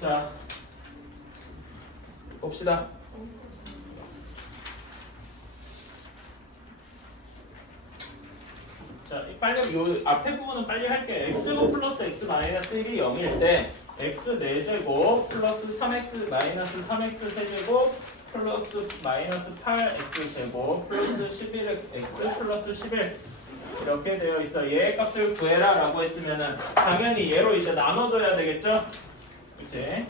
자, 봅시다. 자, 빨리 요 앞에 부분은 빨리 할게요. x제곱 플러스 x 마이너스 1이 0일 때 x 4제곱 플러스 3x 마이너스 3x 세제곱 플러스 마이너스 8x 제곱 플러스 11x 플러스 11 이렇게 되어 있어. 얘의 값을 구해라 라고 했으면은 당연히 얘로 이제 나눠줘야 되겠죠? 그치?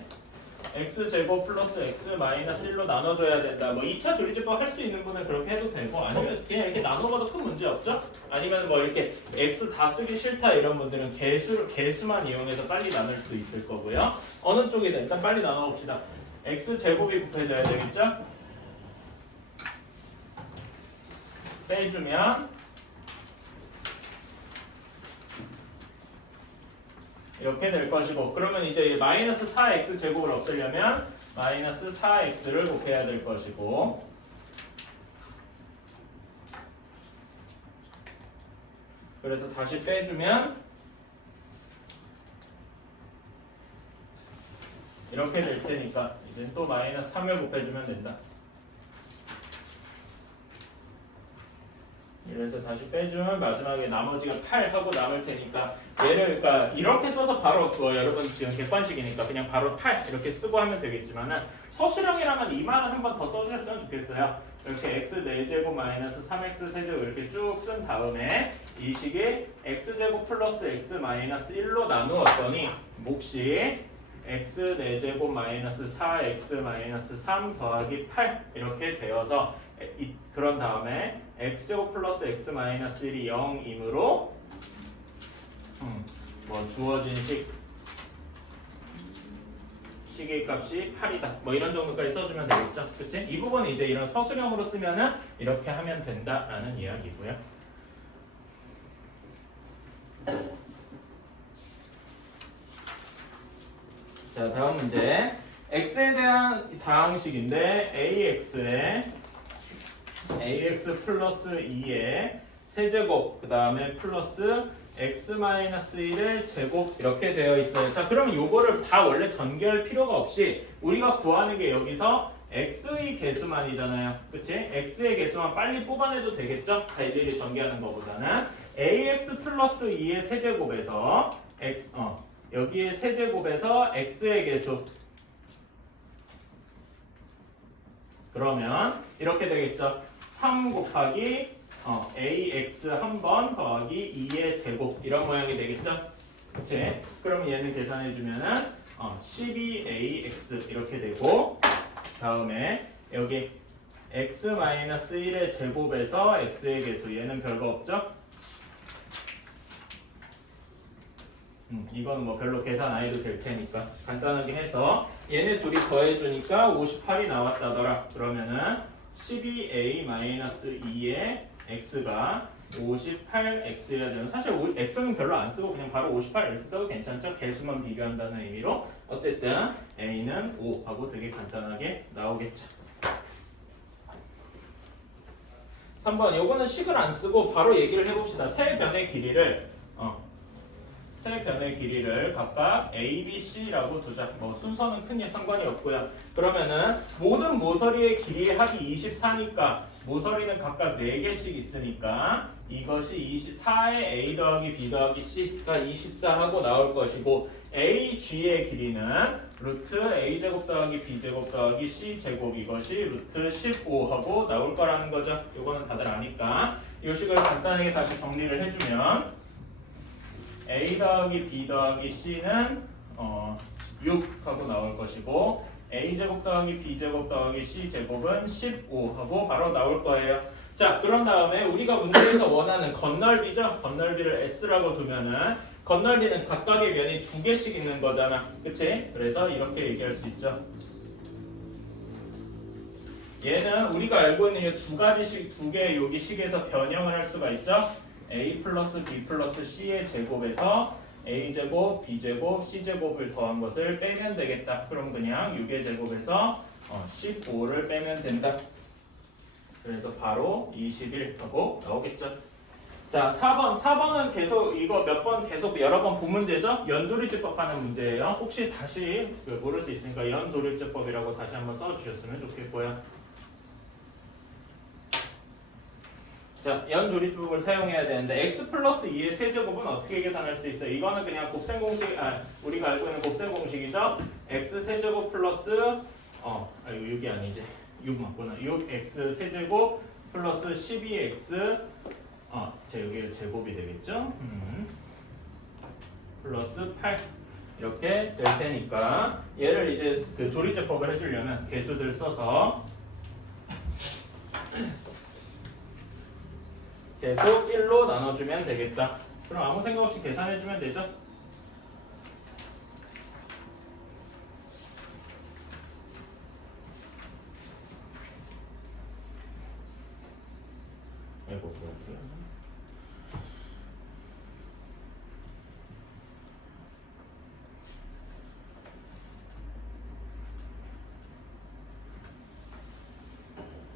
x제곱 플러스 x 마이너스 1로 나눠줘야 된다. 뭐 2차 조리제법 할 수 있는 분은 그렇게 해도 되고 아니면 그냥 이렇게 나눠봐도 큰 문제 없죠? 아니면 뭐 이렇게 x 다 쓰기 싫다 이런 분들은 개수만 이용해서 빨리 나눌 수도 있을 거고요. 어느 쪽이든 일단 빨리 나눠봅시다. x제곱이 곱해져야 되겠죠? 빼주면 이렇게 될 것이고 그러면 이제 마이너스 4x 제곱을 없애려면 마이너스 4x를 곱해야 될 것이고 그래서 다시 빼주면 이렇게 될 테니까 이제 또 마이너스 3을 곱해주면 된다. 그래서 다시 빼주면 마지막에 나머지가 8 하고 남을 테니까 얘를 그러니까 이렇게 써서 바로 여러분 지금 객관식이니까 그냥 바로 8 이렇게 쓰고 하면 되겠지만은 서술형이라면 이 말은 한 번 더 써주셨으면 좋겠어요. 이렇게 x 4제곱 마이너스 3x 세제곱 이렇게 쭉 쓴 다음에 이 식이 x제곱 플러스 x 마이너스 1로 나누었더니 몫이 x 4제곱 마이너스 4x 마이너스 3 더하기 8 이렇게 되어서 그런 다음에 x제곱 플러스 x 마이너스 1이 0이므로 뭐 주어진 식의 값이 8이다. 뭐 이런 정도까지 써주면 되겠죠. 그치? 이 부분은 이제 이런 서술형으로 쓰면은 이렇게 하면 된다라는 이야기고요. 자, 다음 문제. x에 대한 다항식인데 ax에 ax 플러스 2의 세제곱 그 다음에 플러스 x-1의 제곱 이렇게 되어 있어요. 자, 그럼 요거를 다 원래 전개할 필요가 없이 우리가 구하는 게 여기서 x의 개수만이잖아요. 그치? x의 개수만 빨리 뽑아내도 되겠죠? 다 일일이 전개하는 것보다는 ax 플러스 2의 세제곱에서 여기에 세제곱에서 x의 개수 그러면 이렇게 되겠죠? 3 곱하기 ax 한 번 더하기 2의 제곱 이런 모양이 되겠죠? 그치? 그럼 얘는 계산해주면은 12ax 이렇게 되고 다음에 여기 x-1의 제곱에서 x의 개수 얘는 별거 없죠? 이건 뭐 별로 계산 안 해도 될 테니까 간단하게 해서 얘네 둘이 더해주니까 58이 나왔다더라. 그러면은 12a-2의 x가 58x여야 되는 사실 x는 별로 안 쓰고 그냥 바로 58 이렇게 써도 괜찮죠? 개수만 비교한다는 의미로 어쨌든 a는 5 하고 되게 간단하게 나오겠죠. 3번 요거는 식을 안 쓰고 바로 얘기를 해봅시다. 세 변의 길이를 각각 A, B, C라고 두자. 뭐 순서는 큰 상관이 없고요. 그러면은 모든 모서리의 길이의 합이 24니까 모서리는 각각 4개씩 있으니까 이것이 24의 A 더하기 B 더하기 C가 24하고 나올 것이고 AG의 길이는 루트 A제곱 더하기 B제곱 더하기 C제곱 이것이 루트 15하고 나올 거라는 거죠. 이거는 다들 아니까 이 식을 간단하게 다시 정리를 해주면 A 더하기 B 더하기 C는 6하고 나올 것이고 A제곱 더하기 B제곱 더하기 C제곱은 15하고 바로 나올 거예요. 자, 그런 다음에 우리가 문제에서 원하는 건널비죠? 건널비를 S라고 두면은 건널비는 각각의 면이 2개씩 있는 거잖아. 그치? 그래서 이렇게 얘기할 수 있죠. 얘는 우리가 알고 있는 이 2가지씩 2개의 여기 식에서 변형을 할 수가 있죠. a 플러스 b 플러스 c의 제곱에서 a제곱, b제곱, c제곱을 더한 것을 빼면 되겠다. 그럼 그냥 6의 제곱에서 15를 빼면 된다. 그래서 바로 21하고 나오겠죠. 자, 4번은 계속 이거 몇 번 계속 여러 번 본 문제죠? 연조립제법 하는 문제예요. 혹시 다시 모를 수 있으니까 연조립제법이라고 다시 한번 써주셨으면 좋겠고요. 자, 연조립법을 사용해야 되는데 x 플러스 2의 세제곱은 어떻게 계산할 수 있어요? 이거는 그냥 곱셈 공식, 우리가 알고 있는 곱셈 공식이죠? x 세제곱 플러스 이거 6이 아니지. 6 맞구나. 6x 세제곱 플러스 12x 여기 제곱이 되겠죠? 플러스 8 이렇게 될 테니까 얘를 이제 그 조립제법을 해주려면 개수들 써서 계속 1로 나눠주면 되겠다. 그럼 아무 생각 없이 계산해주면 되죠? 아이고,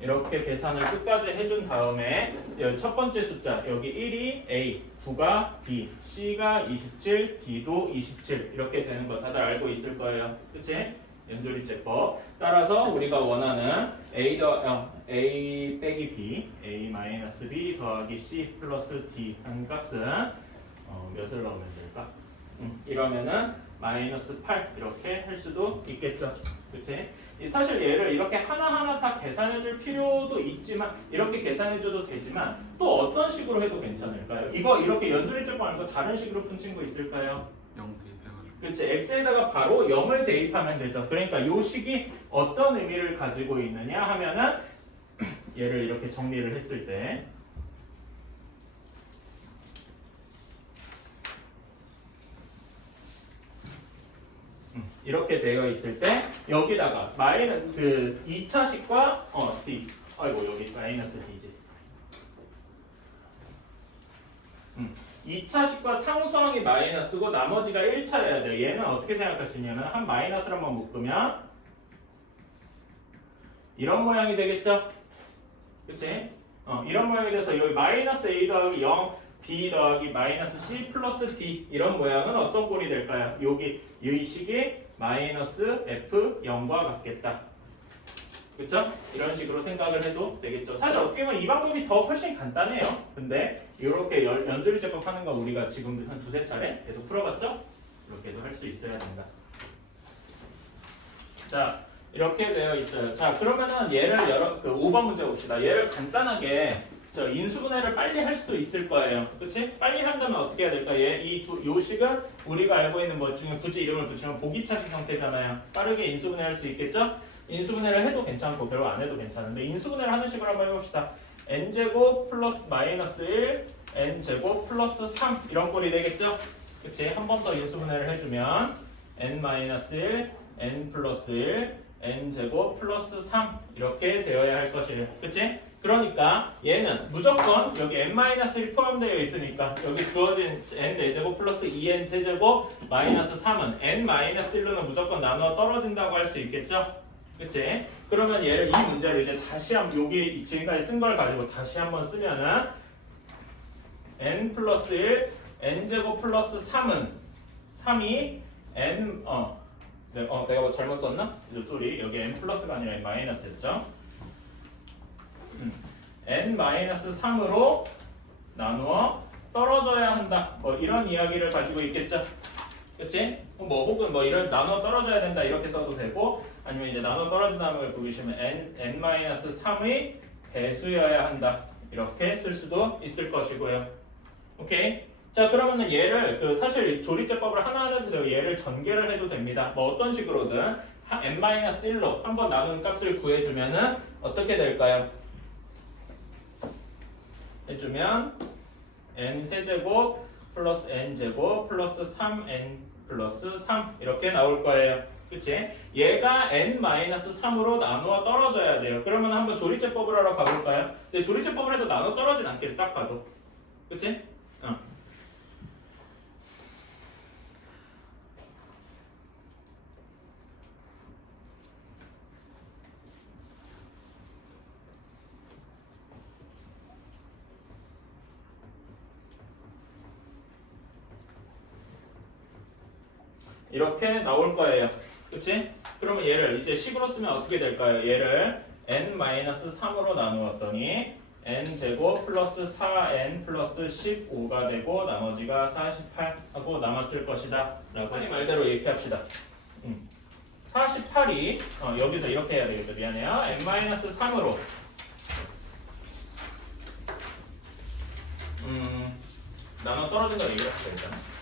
이렇게 계산을 끝까지 해준 다음에 첫 번째 숫자 여기 1이 A, 9가 B, C가 27, D도 27 이렇게 되는 거 다들 알고 있을 거예요. 그치? 연조립제법 따라서 우리가 원하는 A 빼기 B, A 마이너스 B 더하기 C 플러스 D 한 값은 몇을 넣으면 될까? 이러면은 마이너스 8 이렇게 할 수도 있겠죠. 그치? 사실 얘를 이렇게 하나하나 다 계산해 줄 필요도 있지만 이렇게 계산해 줘도 되지만 또 어떤 식으로 해도 괜찮을까요? 이거 이렇게 연조립제법 말고 다른 식으로 푼 친구 있을까요? 0 대입해가지고. 그치, x에다가 바로 0을 대입하면 되죠. 그러니까 이 식이 어떤 의미를 가지고 있느냐 하면은 얘를 이렇게 정리를 했을 때 이렇게 되어 있을 때 여기다가 그 2차식과 d 아이고 여기 마이너스 d지 2차식과 상수항이 마이너스고 나머지가 1차여야 돼. 얘는 어떻게 생각할 수 있냐면 한 마이너스를 한번 묶으면 이런 모양이 되겠죠? 그치? 이런 모양이 돼서 여기 마이너스 a 더하기 0 b 더하기 마이너스 c 플러스 d 이런 모양은 어떤 꼴이 될까요? 여기 이 식이 마이너스 f 0과 같겠다. 그쵸? 이런 식으로 생각을 해도 되겠죠. 사실 어떻게 보면 이 방법이 더 훨씬 간단해요. 근데 이렇게 연조립제법 하는 거 우리가 지금 한 두세 차례 계속 풀어봤죠? 이렇게도 할 수 있어야 된다. 자, 이렇게 되어 있어요. 자, 그러면은 얘를 5번 문제 봅시다. 얘를 간단하게 인수분해를 빨리 할 수도 있을 거예요. 그치? 빨리 한다면 어떻게 해야 될까? 요 식은 우리가 알고 있는 것 중에 굳이 이름을 붙이면 보기차식 형태잖아요. 빠르게 인수분해할 수 있겠죠? 인수분해를 해도 괜찮고 별로 안 해도 괜찮은데 인수분해를 하는 식으로 한번 해봅시다. n제곱 플러스 마이너스 1 n제곱 플러스 3 이런 꼴이 되겠죠? 그치? 한 번 더 인수분해를 해주면 n-1 n 플러스 1 n제곱 플러스 3 이렇게 되어야 할 것이에요. 그치? 그러니까 얘는 무조건 여기 n-1 포함되어 있으니까 여기 주어진 n4제곱 플러스 2n 세제곱 마이너스 3은 n-1로는 무조건 나눠 떨어진다고 할 수 있겠죠? 그치? 그러면 얘를 이 문제를 이제 다시 한번 여기 지금까지 쓴 걸 가지고 다시 한번 쓰면은 n 플러스 1 n제곱 플러스 3은 3이 n 내가 뭐 잘못 썼나? 소리 여기 n 플러스가 아니라 n 마이너스였죠? n-3으로 나누어 떨어져야 한다. 뭐 이런 이야기를 가지고 있겠죠. 그치? 혹은 이런 나누어 떨어져야 된다 이렇게 써도 되고 아니면 이제 나누어 떨어진다는 걸 보시면 n-3의 배수여야 한다. 이렇게 쓸 수도 있을 것이고요. 오케이? 자, 그러면은 얘를 사실 조립제법을 하나하나 해도 얘를 전개를 해도 됩니다. 뭐 어떤 식으로든 n-1로 한번 나눈 값을 구해주면은 어떻게 될까요? 해주면 n 세제곱 플러스 n 제곱 플러스 3n 플러스 3 이렇게 나올 거예요. 그치? 얘가 n-3으로 나누어 떨어져야 돼요. 그러면 한번 조립제법을 하러 가볼까요? 근데 조립제법을 해도 나누어 떨어진 않겠지, 딱 봐도. 그치? 이렇게 나올 거예요. 그치? 그러면 얘를 이제 식으로 쓰면 어떻게 될까요? 얘를 n-3으로 나누었더니 n제곱 플러스 4n 플러스 15가 되고 나머지가 48 하고 남았을 것이다 라고 말대로 이렇게 합시다. 48이 여기서 이렇게 해야 되겠죠. 미안해요. n-3으로 나눠 떨어진다 얘기합시다.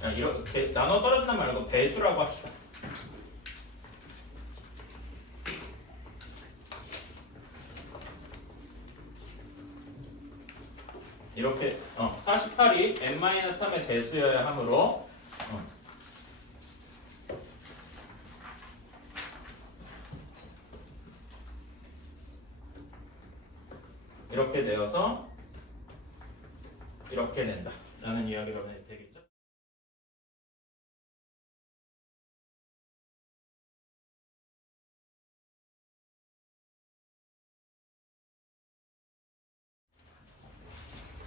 일단 이렇게 나눠 떨어진다 말고 배수라고 합시다. 이렇게 48이 n-3의 배수여야 하므로 이렇게 되어서 이렇게 된다 라는 이야기가 되겠죠.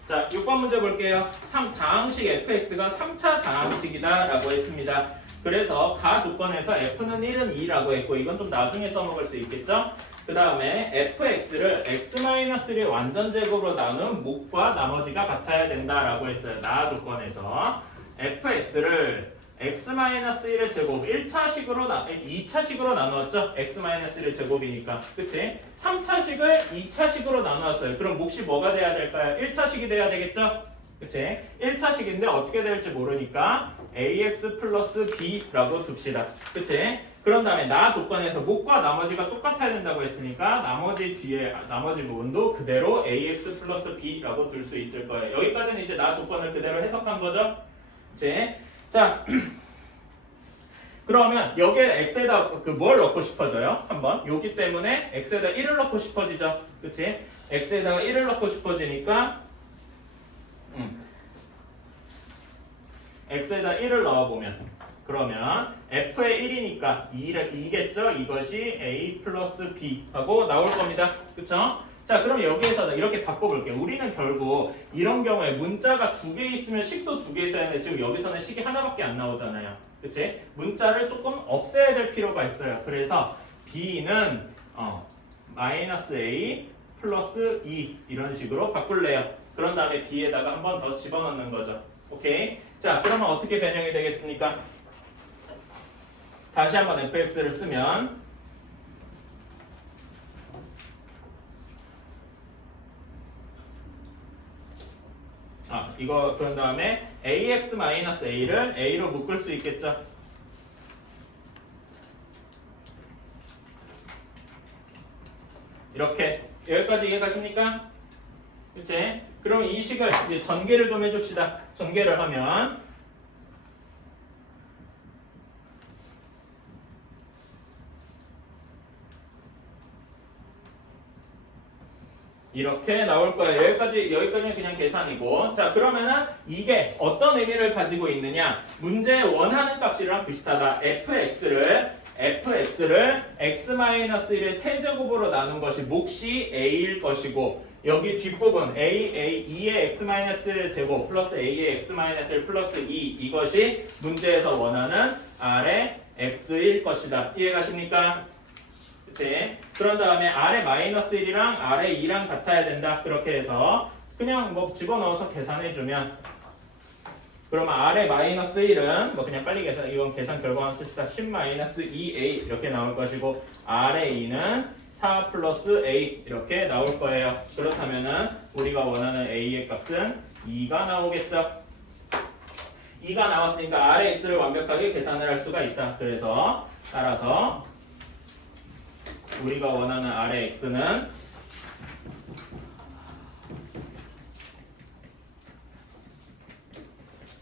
자, 6번 문제 볼게요. 3다항식 fx가 3차 다항식이다 라고 했습니다. 그래서 가 조건에서 f는 1은 2라고 했고 이건 좀 나중에 써먹을 수 있겠죠? 그 다음에 fx를 x-1의 완전 제곱으로 나눈 목과 나머지가 같아야 된다라고 했어요. 나 조건에서 fx를 x-1의 제곱 1차식으로 2차식으로 나누었죠? x-1의 제곱이니까 그치? 3차식을 2차식으로 나누었어요. 그럼 몫이 뭐가 돼야 될까요? 1차식이 돼야 되겠죠? 그치? 1차식인데 어떻게 될지 모르니까 ax 플러스 b라고 둡시다. 그치? 그런 다음에 나 조건에서 목과 나머지가 똑같아야 된다고 했으니까 나머지 부분도 그대로 ax 플러스 b라고 둘 수 있을 거예요. 여기까지는 이제 나 조건을 그대로 해석한 거죠? 그치? 자, 그러면 여기에 x에다 뭘 넣고 싶어져요? 한번 여기 때문에 x에다 1을 넣고 싶어지죠? 그치? x에다가 1을 넣고 싶어지니까 x에다 1을 넣어보면 그러면 f의 1이니까 2겠죠? 이것이 a 플러스 b 하고 나올 겁니다. 그쵸? 자, 그럼 여기에서 이렇게 바꿔볼게요. 우리는 결국 이런 경우에 문자가 2개 있으면 식도 2개 있어야 하는데 지금 여기서는 식이 하나밖에 안 나오잖아요. 그치? 문자를 조금 없애야 될 필요가 있어요. 그래서 b는 마이너스 a 플러스 2 이런 식으로 바꿀래요. 그런 다음에 b에다가 한 번 더 집어넣는 거죠. 오케이? 자, 그러면 어떻게 변형이 되겠습니까? 다시 한번 fx를 쓰면 이거 그런 다음에 ax-a를 a로 묶을 수 있겠죠? 이렇게 여기까지 이해가십니까? 그치? 그럼 이 식을 이제 전개를 좀 해줍시다. 전개를 하면 이렇게 나올 거예요. 여기까지는 그냥 계산이고. 자, 그러면은 이게 어떤 의미를 가지고 있느냐? 문제 원하는 값이랑 비슷하다. fx를 x-1의 세제곱으로 나눈 것이 몫이 a일 것이고 여기 뒷부분 a 2의 x-제곱 플러스 a의 x-1 플러스 2 이것이 문제에서 원하는 r의 x일 것이다. 이해가십니까? 그치? 그런 다음에 아래 마이너스 1이랑 아래 2랑 같아야 된다. 그렇게 해서 그냥 뭐 집어넣어서 계산해주면 그러면 아래 마이너스 1은 뭐 그냥 빨리 이건 계산 결과 한번 씁시다. 10 마이너스 2a 이렇게 나올 것이고 아래 2는 4 플러스 a 이렇게 나올 거예요. 그렇다면은 우리가 원하는 a의 값은 2가 나오겠죠. 2가 나왔으니까 아래 x를 완벽하게 계산을 할 수가 있다. 그래서 따라서 우리가 원하는 아래 x는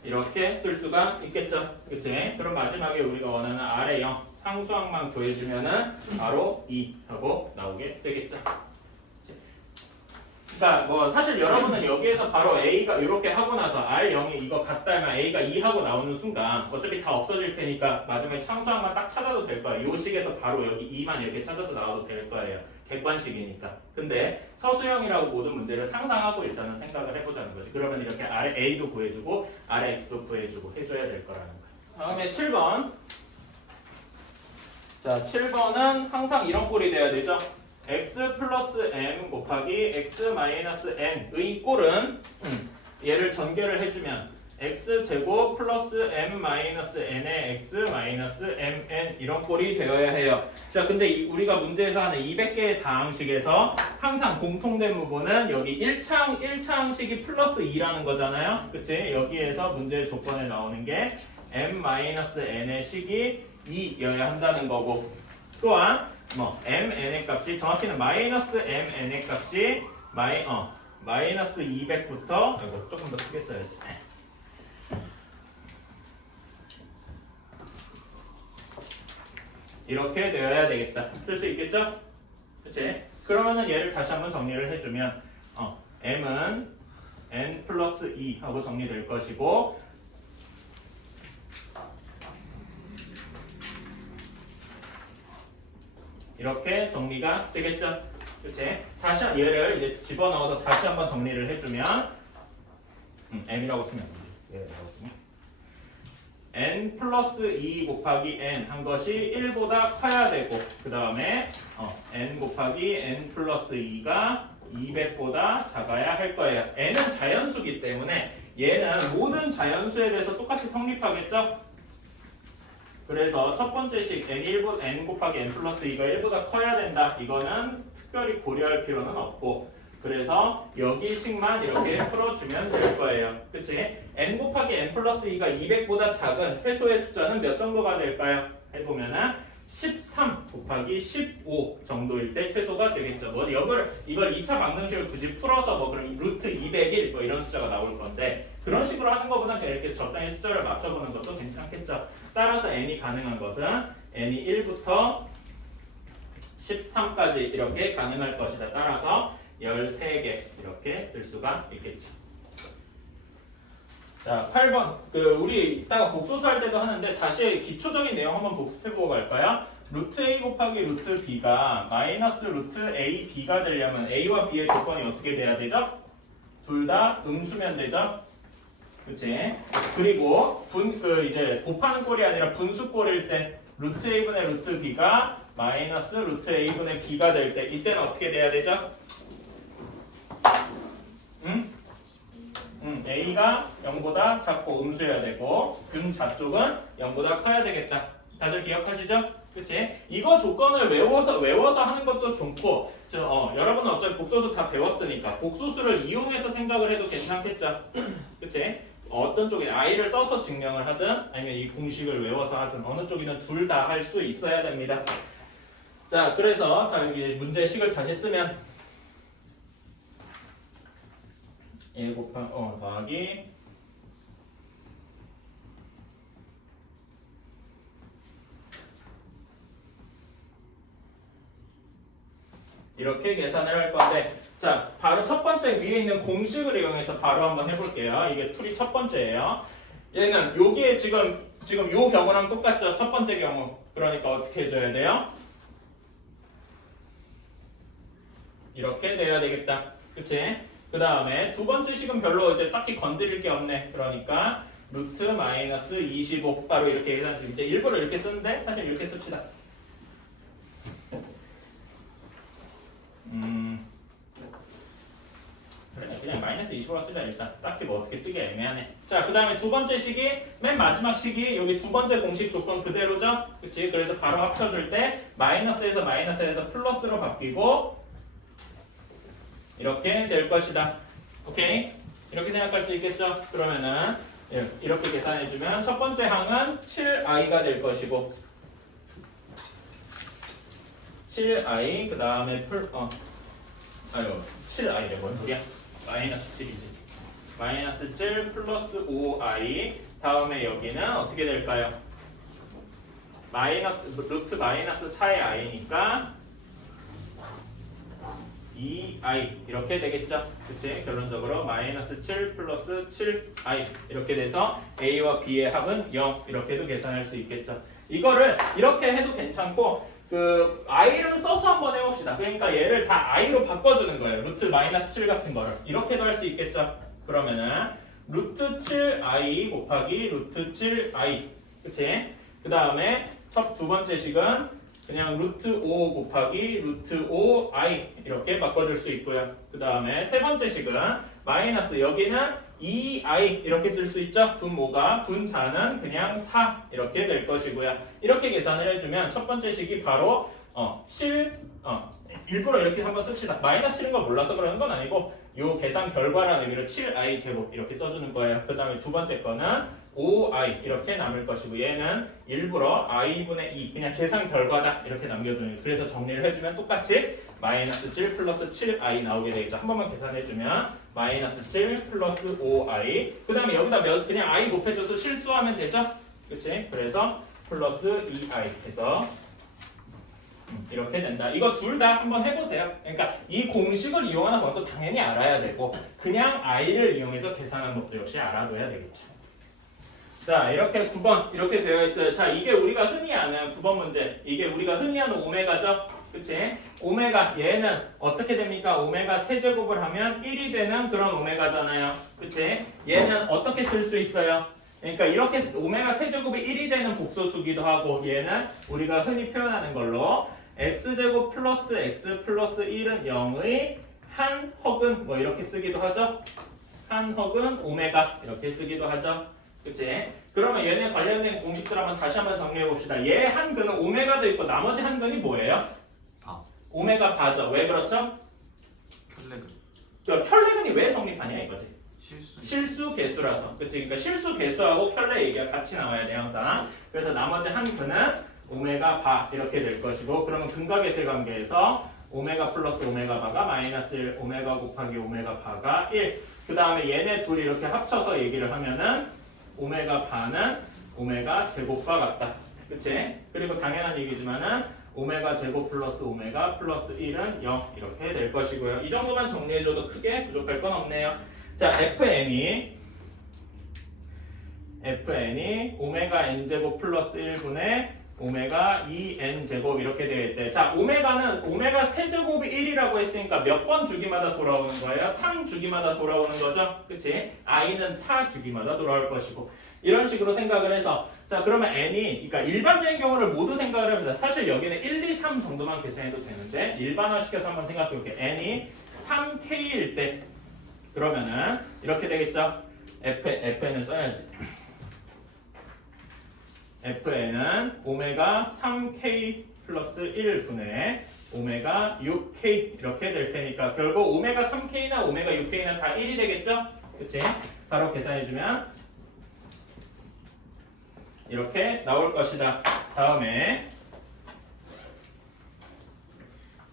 이렇게 쓸 수가 있겠죠. 그치? 그럼 마지막에 우리가 원하는 아래 0 상수항만 구해주면은 바로 2 하고 나오게 되겠죠. 그러니까 뭐 사실 여러분은 여기에서 바로 a가 이렇게 하고 나서 r0이 이거 같다면 a가 2 하고 나오는 순간 어차피 다 없어질 테니까 마지막에 참수항만 딱 찾아도 될 거예요. 이 식에서 바로 여기 2만 이렇게 찾아서 나와도 될 거예요. 객관식이니까. 근데 서수형이라고 모든 문제를 상상하고 일단은 생각을 해보자는 거지. 그러면 이렇게 아래 a도 구해주고 아래 x도 구해주고 해줘야 될 거라는 거예요. 다음에 7번. 자, 7번은 항상 이런 꼴이 돼야 되죠. x 플러스 m 곱하기 x 마이너스 n의 꼴은 얘를 전개를 해주면 x 제곱 플러스 m 마이너스 n의 x 마이너스 mn 이런 꼴이 되어야 해요. 자, 근데 우리가 문제에서 하는 200개의 다항식에서 항상 공통된 부분은 여기 1차항식이 플러스 2라는 거잖아요. 그치? 여기에서 문제 조건에 나오는 게 m 마이너스 n의 식이 2여야 한다는 거고, 또한 뭐 mn의 값이 정확히는 마이너스 mn의 값이 마이너스 200부터 이거 조금 더 크게 써야지. 이렇게 되어야 되겠다. 쓸 수 있겠죠? 그치? 그러면은 얘를 다시 한번 정리를 해주면 m은 n 플러스 2 하고 정리될 것이고, 이렇게 정리가 되겠죠? 그치? 다시 얘를 이제 집어넣어서 다시 한번 정리를 해주면 m이라고 쓰면 얘라고 쓰면 n 플러스 2 곱하기 n 한 것이 1보다 커야 되고, 그 다음에 n 곱하기 n 플러스 2가 200보다 작아야 할 거예요. n은 자연수기 때문에 얘는 모든 자연수에 대해서 똑같이 성립하겠죠? 그래서 첫 번째 식 n 곱하기 n 플러스 2가 1보다 커야 된다. 이거는 특별히 고려할 필요는 없고, 그래서 여기 식만 이렇게 풀어주면 될 거예요. 그치? n 곱하기 n 플러스 2가 200보다 작은 최소의 숫자는 몇 정도가 될까요? 해보면은 13 곱하기 15 정도일 때 최소가 되겠죠. 뭐 이걸 2차 방정식을 굳이 풀어서 뭐 그럼 루트 201 뭐 이런 숫자가 나올 건데, 그런 식으로 하는 것보다 그냥 이렇게 적당히 숫자를 맞춰보는 것도 괜찮겠죠. 따라서 n이 가능한 것은 n이 1부터 13까지 이렇게 가능할 것이다. 따라서 13개 이렇게 될 수가 있겠죠. 자, 8번. 우리 이따가 복소수 할 때도 하는데 다시 기초적인 내용 한번 복습해보고 갈까요? 루트 a 곱하기 루트 b가 마이너스 루트 a b가 되려면 a와 b의 조건이 어떻게 돼야 되죠? 둘 다 음수면 되죠? 그치? 그리고 이제 곱하는 꼴이 아니라 분수꼴일 때 루트 a분의 루트 b가 마이너스 루트 a분의 b가 될 때 이때는 어떻게 돼야 되죠? a가 0보다 작고 음수여야 되고 좌쪽은 0보다 커야 되겠다. 다들 기억하시죠? 그치? 이거 조건을 외워서 하는 것도 좋고, 여러분은 어차피 복소수 다 배웠으니까 복소수를 이용해서 생각을 해도 괜찮겠죠? 그치? 어떤 쪽에 i를 써서 증명을 하든 아니면 이 공식을 외워서 하든 어느 쪽이든 둘 다 할 수 있어야 됩니다. 자, 그래서 문제식을 다시 쓰면 1 곱하기 더하기 이렇게 계산을 할 건데, 자, 바로 첫 번째 위에 있는 공식을 이용해서 바로 한번 해볼게요. 이게 툴이 첫 번째예요. 얘는 여기에 지금 요 경우랑 똑같죠? 첫 번째 경우. 그러니까 어떻게 해줘야 돼요? 이렇게 내야 되겠다. 그치? 그 다음에 두 번째 식은 별로 이제 딱히 건드릴 게 없네. 그러니까 루트 마이너스 25 바로 이렇게 계산해서 이제 일부러 이렇게 쓰는데 사실 이렇게 씁시다. 그래, 그냥 마이너스 25로 쓰자. 일단 딱히 뭐 어떻게 쓰기 애매하네. 자, 그 다음에 두 번째 식이 맨 마지막 식이 여기 두 번째 공식 조건 그대로죠? 그치? 그래서 바로 합쳐줄 때 마이너스에서 플러스로 바뀌고 이렇게 될 것이다. 오케이? 이렇게 생각할 수 있겠죠? 그러면은 이렇게 계산해주면 첫 번째 항은 7i가 될 것이고 7i 그 다음에 7i래 뭔 소리야? 마이너스 7이지. 마이너스 7 플러스 5i 다음에 여기는 어떻게 될까요? 루트 마이너스 4의 i니까 2i 이렇게 되겠죠. 그치? 결론적으로 마이너스 7 플러스 7i 이렇게 돼서 a와 b의 합은 0 이렇게도 계산할 수 있겠죠. 이거를 이렇게 해도 괜찮고 i를 써서 한번 해봅시다. 그러니까 얘를 다 i로 바꿔주는 거예요. 루트 마이너스 7 같은 거를 이렇게도 할 수 있겠죠. 그러면은 루트 7i 곱하기 루트 7i 그치? 그 다음에 두 번째 식은 그냥 루트 5 곱하기 루트 5i 이렇게 바꿔줄 수 있고요. 그 다음에 세 번째 식은 마이너스 여기는 2i 이렇게 쓸 수 있죠. 분모가 분자는 그냥 4 이렇게 될 것이고요. 이렇게 계산을 해주면 첫 번째 식이 바로 일부러 이렇게 한번 씁시다. 마이너스 치는 거 몰라서 그러는 건 아니고 요 계산 결과라는 의미로 7i 제곱 이렇게 써주는 거예요. 그 다음에 두 번째 거는 5i 이렇게 남을 것이고 얘는 일부러 i분의 2 그냥 계산 결과다 이렇게 남겨두는 거예요. 그래서 정리를 해주면 똑같이 마이너스 7 플러스 7i 나오게 되겠죠. 한 번만 계산해주면 마이너스 7 플러스 5i 그 다음에 여기다 그냥 i 곱해줘서 실수하면 되죠. 그치? 그래서 플러스 2i 해서 이렇게 된다. 이거 둘 다 한번 해보세요. 그러니까 이 공식을 이용하는 것도 당연히 알아야 되고 그냥 i를 이용해서 계산하는 것도 역시 알아둬야 되겠죠. 자 이렇게 9번 이렇게 되어 있어요. 자 이게 우리가 흔히 아는 9번 문제. 이게 우리가 흔히 아는 오메가죠. 그치? 오메가 얘는 어떻게 됩니까? 오메가 세제곱을 하면 1이 되는 그런 오메가잖아요. 그치? 얘는 어떻게 쓸 수 있어요? 그러니까 이렇게 오메가 세제곱이 1이 되는 복소수기도 하고 얘는 우리가 흔히 표현하는 걸로 x제곱 플러스 x 플러스 1은 0의 한 혹은 뭐 이렇게 쓰기도 하죠. 한 혹은 오메가 이렇게 쓰기도 하죠. 그치? 그러면 얘네 관련된 공식들 한번 다시 한번 정리해 봅시다. 얘 한근은 오메가도 있고 나머지 한근이 뭐예요? 바. 오메가 바죠. 왜 그렇죠? 켤레근. 켤레근이 왜 성립하냐 이거지. 실수. 개수라서. 그치? 그러니까 실수 개수하고 켤레 얘기가 같이 나와야 돼 항상. 그래서 나머지 한근은 오메가 바 이렇게 될 것이고 그러면 근각계실 관계에서 오메가 플러스 오메가 바가 마이너스 1 오메가 곱하기 오메가 바가 1 그 다음에 얘네 둘이 이렇게 합쳐서 얘기를 하면은 오메가 바는 오메가 제곱과 같다. 그치? 그리고 당연한 얘기지만은 오메가 제곱 플러스 오메가 플러스 1은 0 이렇게 될 것이고요. 이 정도만 정리해줘도 크게 부족할 건 없네요. 자 FN이 오메가 n제곱 플러스 1분의 오메가 2n제곱 이렇게 되어있대. 자 오메가는 오메가 세제곱이 1이라고 했으니까 몇 번 주기마다 돌아오는 거예요? 3주기마다 돌아오는 거죠. 그치? i는 4주기마다 돌아올 것이고 이런 식으로 생각을 해서 자 그러면 n이 그러니까 일반적인 경우를 모두 생각을 해보자. 사실 여기는 1, 2, 3 정도만 계산해도 되는데 일반화시켜서 한번 생각해볼게요. n이 3k일 때 그러면은 이렇게 되겠죠. fn을 써야지. fn은 오메가 3k 플러스 1분의 오메가 6k 이렇게 될 테니까 결국 오메가 3k나 오메가 6k는 다 1이 되겠죠? 그치? 바로 계산해주면 이렇게 나올 것이다. 다음에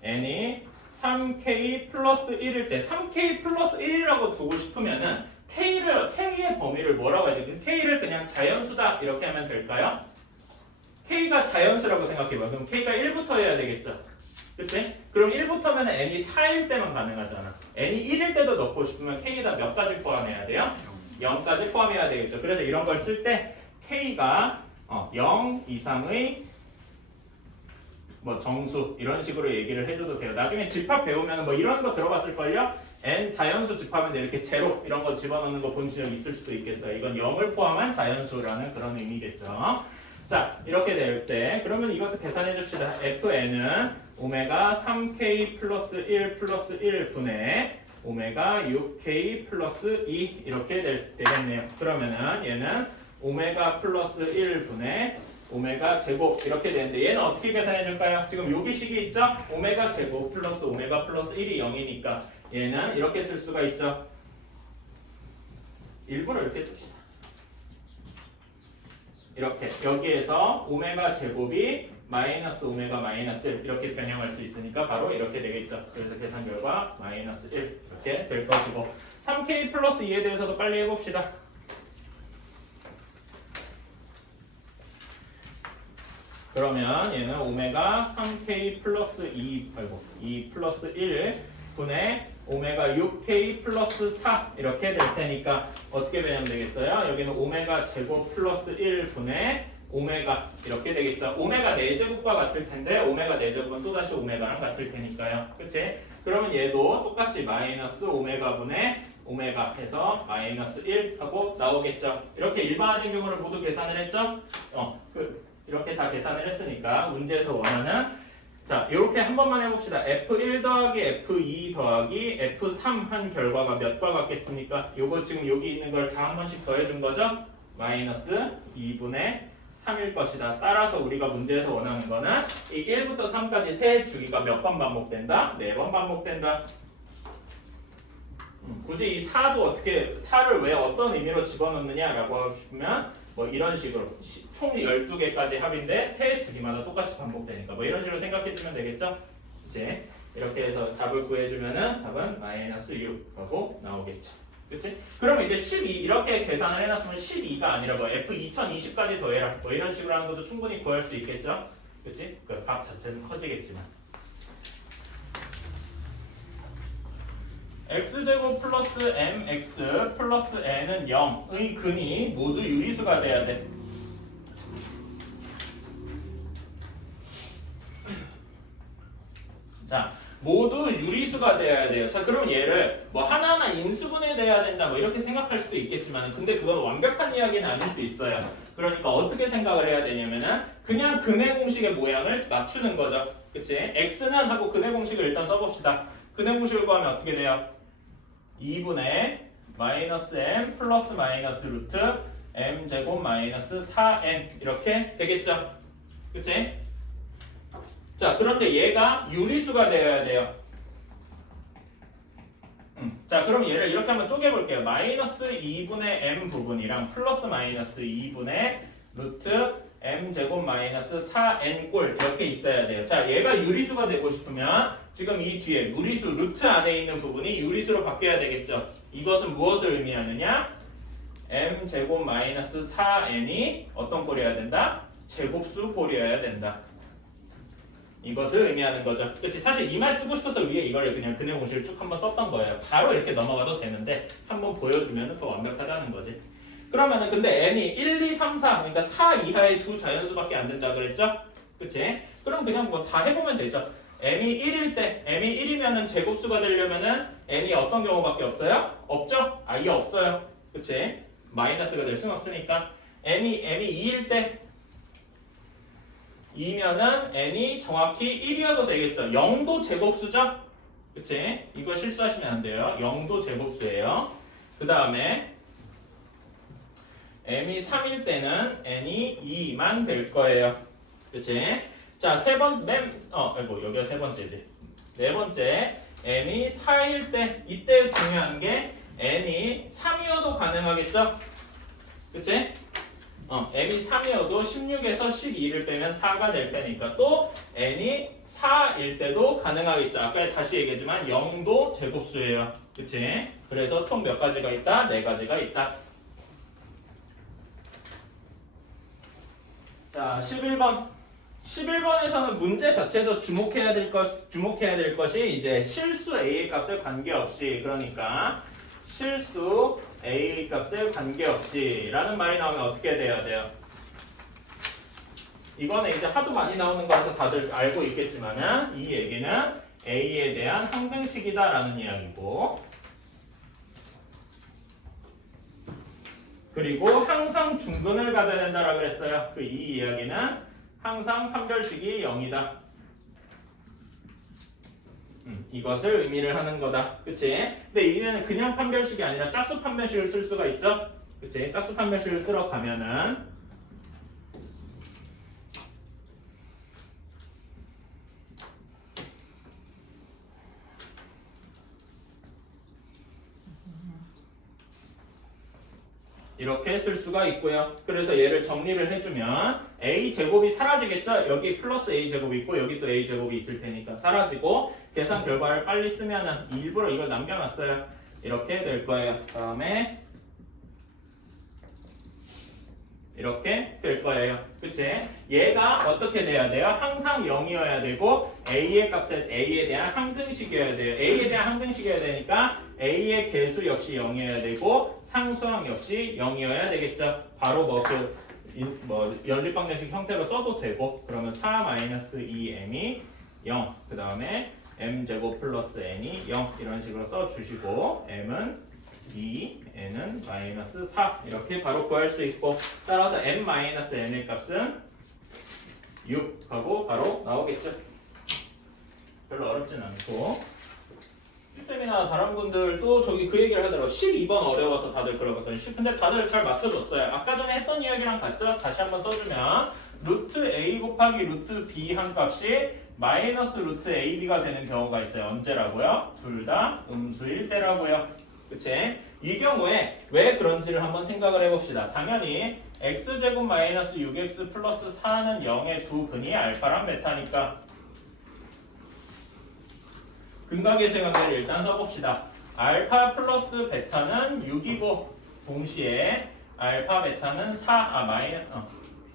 n이 3k 플러스 1일 때 3k 플러스 1이라고 두고 싶으면은 K의 범위를 뭐라고 해야 돼? K를 그냥 자연수다 이렇게 하면 될까요? K가 자연수라고 생각해봐. 그럼 K가 1부터 해야 되겠죠? 그치? 그럼 1부터면 N이 4일 때만 가능하잖아. N이 1일 때도 넣고 싶으면 K에다 몇 가지 포함해야 돼요? 0까지 포함해야 되겠죠. 그래서 이런 걸 쓸 때 K가 0 이상의 뭐 정수 이런 식으로 얘기를 해줘도 돼요. 나중에 집합 배우면 뭐 이런 거 들어봤을걸요? n 자연수 집합인데 이렇게 제로 이런 거 집어넣는 거 본 적 있을 수도 있겠어요. 이건 0을 포함한 자연수라는 그런 의미겠죠. 자 이렇게 될 때 그러면 이것도 계산해 줍시다. fn은 오메가 3k 플러스 1 플러스 1분의 오메가 6k 플러스 2 이렇게 되겠네요. 그러면은 얘는 오메가 플러스 1분의 오메가 제곱 이렇게 되는데 얘는 어떻게 계산해 줄까요? 지금 여기 식이 있죠? 오메가 제곱 플러스 오메가 플러스 1이 0이니까 얘는 이렇게 쓸 수가 있죠. 일부러 이렇게 씁시다. 이렇게 여기에서 오메가 제곱이 마이너스 오메가 마이너스 1 이렇게 변형할 수 있으니까 바로 이렇게 되겠죠. 그래서 계산 결과 마이너스 1 이렇게 될 것이고 3k 플러스 2에 대해서도 빨리 해봅시다. 그러면 얘는 오메가 3k 플러스 2 플러스 1 분의 오메가 6k 플러스 4 이렇게 될 테니까 어떻게 변하면 되겠어요? 여기는 오메가 제곱 플러스 1 분의 오메가 이렇게 되겠죠. 오메가 4제곱과 같을 텐데 오메가 4제곱은 또다시 오메가랑 같을 테니까요. 그치? 그러면 얘도 똑같이 마이너스 오메가분의 오메가 해서 마이너스 1 하고 나오겠죠. 이렇게 일반화된 경우를 모두 계산을 했죠. 이렇게 다 계산을 했으니까 문제에서 원하는 자, 이렇게 한 번만 해봅시다. F1 더하기 F2 더하기 F3 한 결과가 몇과 같겠습니까? 요거 지금 여기 있는 걸 다 한 번씩 더해준 거죠? 마이너스 2분의 3일 것이다. 따라서 우리가 문제에서 원하는 거는 이 1부터 3까지 세 주기가 몇 번 반복된다? 4번 반복된다. 굳이 이 4도 어떻게 4를 왜 어떤 의미로 집어넣느냐라고 하고 싶으면 뭐 이런 식으로 총 12개까지 합인데 세 주기마다 똑같이 반복되니까 뭐 이런 식으로 생각해 주면 되겠죠? 이제 이렇게 해서 답을 구해주면은 답은 마이너스 6하고 나오겠죠. 그치? 그러면 이제 12 이렇게 계산을 해놨으면 12가 아니라 뭐 F 2020까지 더해라 뭐 이런 식으로 하는 것도 충분히 구할 수 있겠죠? 그치? 그 값 자체는 커지겠지만 x제곱 플러스 mx 플러스 n은 0의 근이 모두 유리수가 돼야 돼. 자, 모두 유리수가 돼야 돼요. 자, 그럼 얘를 뭐 하나하나 인수분해 돼야 된다 뭐 이렇게 생각할 수도 있겠지만 근데 그건 완벽한 이야기는 아닐 수 있어요. 그러니까 어떻게 생각을 해야 되냐면은 그냥 근의 공식의 모양을 맞추는 거죠. 그치? x는 하고 근의 공식을 일단 써봅시다. 근의 공식을 구하면 어떻게 돼요? 2분의 마이너스 m 플러스 마이너스 루트 m 제곱 마이너스 4n 이렇게 되겠죠? 그치? 자, 그런데 얘가 유리수가 되어야 돼요. 자, 그럼 얘를 이렇게 한번 쪼개볼게요. 마이너스 2분의 m 부분이랑 플러스 마이너스 2분의 루트 m 제곱 마이너스 4n 꼴 이렇게 있어야 돼요. 자, 얘가 유리수가 되고 싶으면 지금 이 뒤에 무리수 루트 안에 있는 부분이 유리수로 바뀌어야 되겠죠. 이것은 무엇을 의미하느냐? m 제곱 마이너스 4n이 어떤 꼴이어야 된다? 제곱수 꼴이어야 된다. 이것을 의미하는 거죠. 그렇지? 사실 이 말 쓰고 싶어서 위에 이걸 그냥 근의 공식을 쭉 한번 썼던 거예요. 바로 이렇게 넘어가도 되는데 한번 보여주면 더 완벽하다는 거지. 그러면은 근데 n이 1, 2, 3, 4 그러니까 4 이하의 두 자연수밖에 안 된다 그랬죠? 그치? 그럼 그냥 뭐 다 해보면 되죠. n이 1일 때 n이 1이면은 제곱수가 되려면은 n이 어떤 경우밖에 없어요? 없죠? 아예 없어요. 그치? 마이너스가 될 수는 없으니까 n이 2일 때 2면은 n이 정확히 1이어도 되겠죠. 0도 제곱수죠? 그치? 이거 실수하시면 안 돼요. 0도 제곱수예요. 그 다음에 m이 3일 때는 n이 2만 될 거예요. 그치? 자, 여기가 세 번째지. 네 번째, m이 4일 때, 이때 중요한 게 n이 3이어도 가능하겠죠? 그치? m이 3이어도 16에서 12를 빼면 4가 될 테니까 또 n이 4일 때도 가능하겠죠. 아까 다시 얘기했지만 0도 제곱수예요. 그치? 그래서 총 몇 가지가 있다? 4가지가 있다. 자, 11번. 11번에서는 문제 자체에서 주목해야 될 것이 이제 실수 A의 값에 관계없이 그러니까 실수 A 값에 관계없이 라는 말이 나오면 어떻게 돼야 돼요? 이거는 이제 하도 많이 나오는 거라서 다들 알고 있겠지만은 이 얘기는 A에 대한 항등식이다 라는 이야기고 그리고 항상 중근을 가져야 된다라고 그랬어요. 이 이야기는 항상 판별식이 0이다. 이것을 의미를 하는 거다. 그치? 근데 이제는 그냥 판별식이 아니라 짝수 판별식을 쓸 수가 있죠? 그치? 짝수 판별식을 쓰러 가면은 이렇게 쓸 수가 있고요. 그래서 얘를 정리를 해주면 a제곱이 사라지겠죠? 여기 플러스 a제곱이 있고 여기 또 a제곱이 있을 테니까 사라지고 계산 결과를 빨리 쓰면은 일부러 이걸 남겨놨어요. 이렇게 될 거예요. 다음에 이렇게 될 거예요. 그치? 얘가 어떻게 돼야 돼요? 항상 0이어야 되고 A의 값에 A에 대한 항등식이어야 돼요. A에 대한 항등식이어야 되니까 A의 개수 역시 0이어야 되고 상수항 역시 0이어야 되겠죠. 바로 뭐 연립방정식 형태로 써도 되고 그러면 4-2m이 0 그 다음에 m제곱 플러스 n이 0 이런 식으로 써주시고 m은 2, n은 마이너스 4 이렇게 바로 구할 수 있고 따라서 m-n의 값은 6 하고 바로 나오겠죠. 별로 어렵진 않고 쌤이나 다른 분들도 저기 그 얘기를 하더라고. 12번 어려워서 다들 그러거든. 근데 다들 잘 맞춰줬어요. 아까 전에 했던 이야기랑 같죠? 다시 한번 써주면 루트 a 곱하기 루트 b 한 값이 마이너스 루트 ab가 되는 경우가 있어요. 언제라고요? 둘 다 음수일 때라고요. 그치? 이 경우에 왜 그런지를 한번 생각을 해봅시다. 당연히 x제곱 마이너스 6x 플러스 4는 0의 두 근이 알파랑 베타니까 근각의 관계를 일단 써봅시다. 알파 플러스 베타는 6이고 동시에 알파 베타는 4,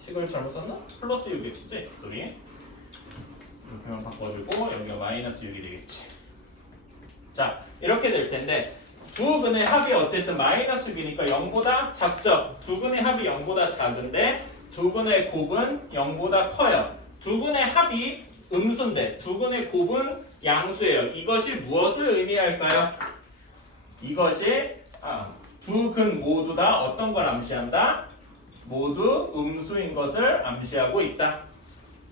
식을 잘못 썼나? 플러스 6x지? 소리. 이렇게만 바꿔주고 여기가 마이너스 6이 되겠지. 자, 이렇게 될 텐데 두 근의 합이 어쨌든 마이너스 6이니까 0보다 작죠? 두 근의 합이 0보다 작은데 두 근의 곱은 0보다 커요. 두 근의 합이 음수인데 두 근의 곱은 양수예요. 이것이 무엇을 의미할까요? 이것이 두 근 모두 다 어떤 걸 암시한다? 모두 음수인 것을 암시하고 있다.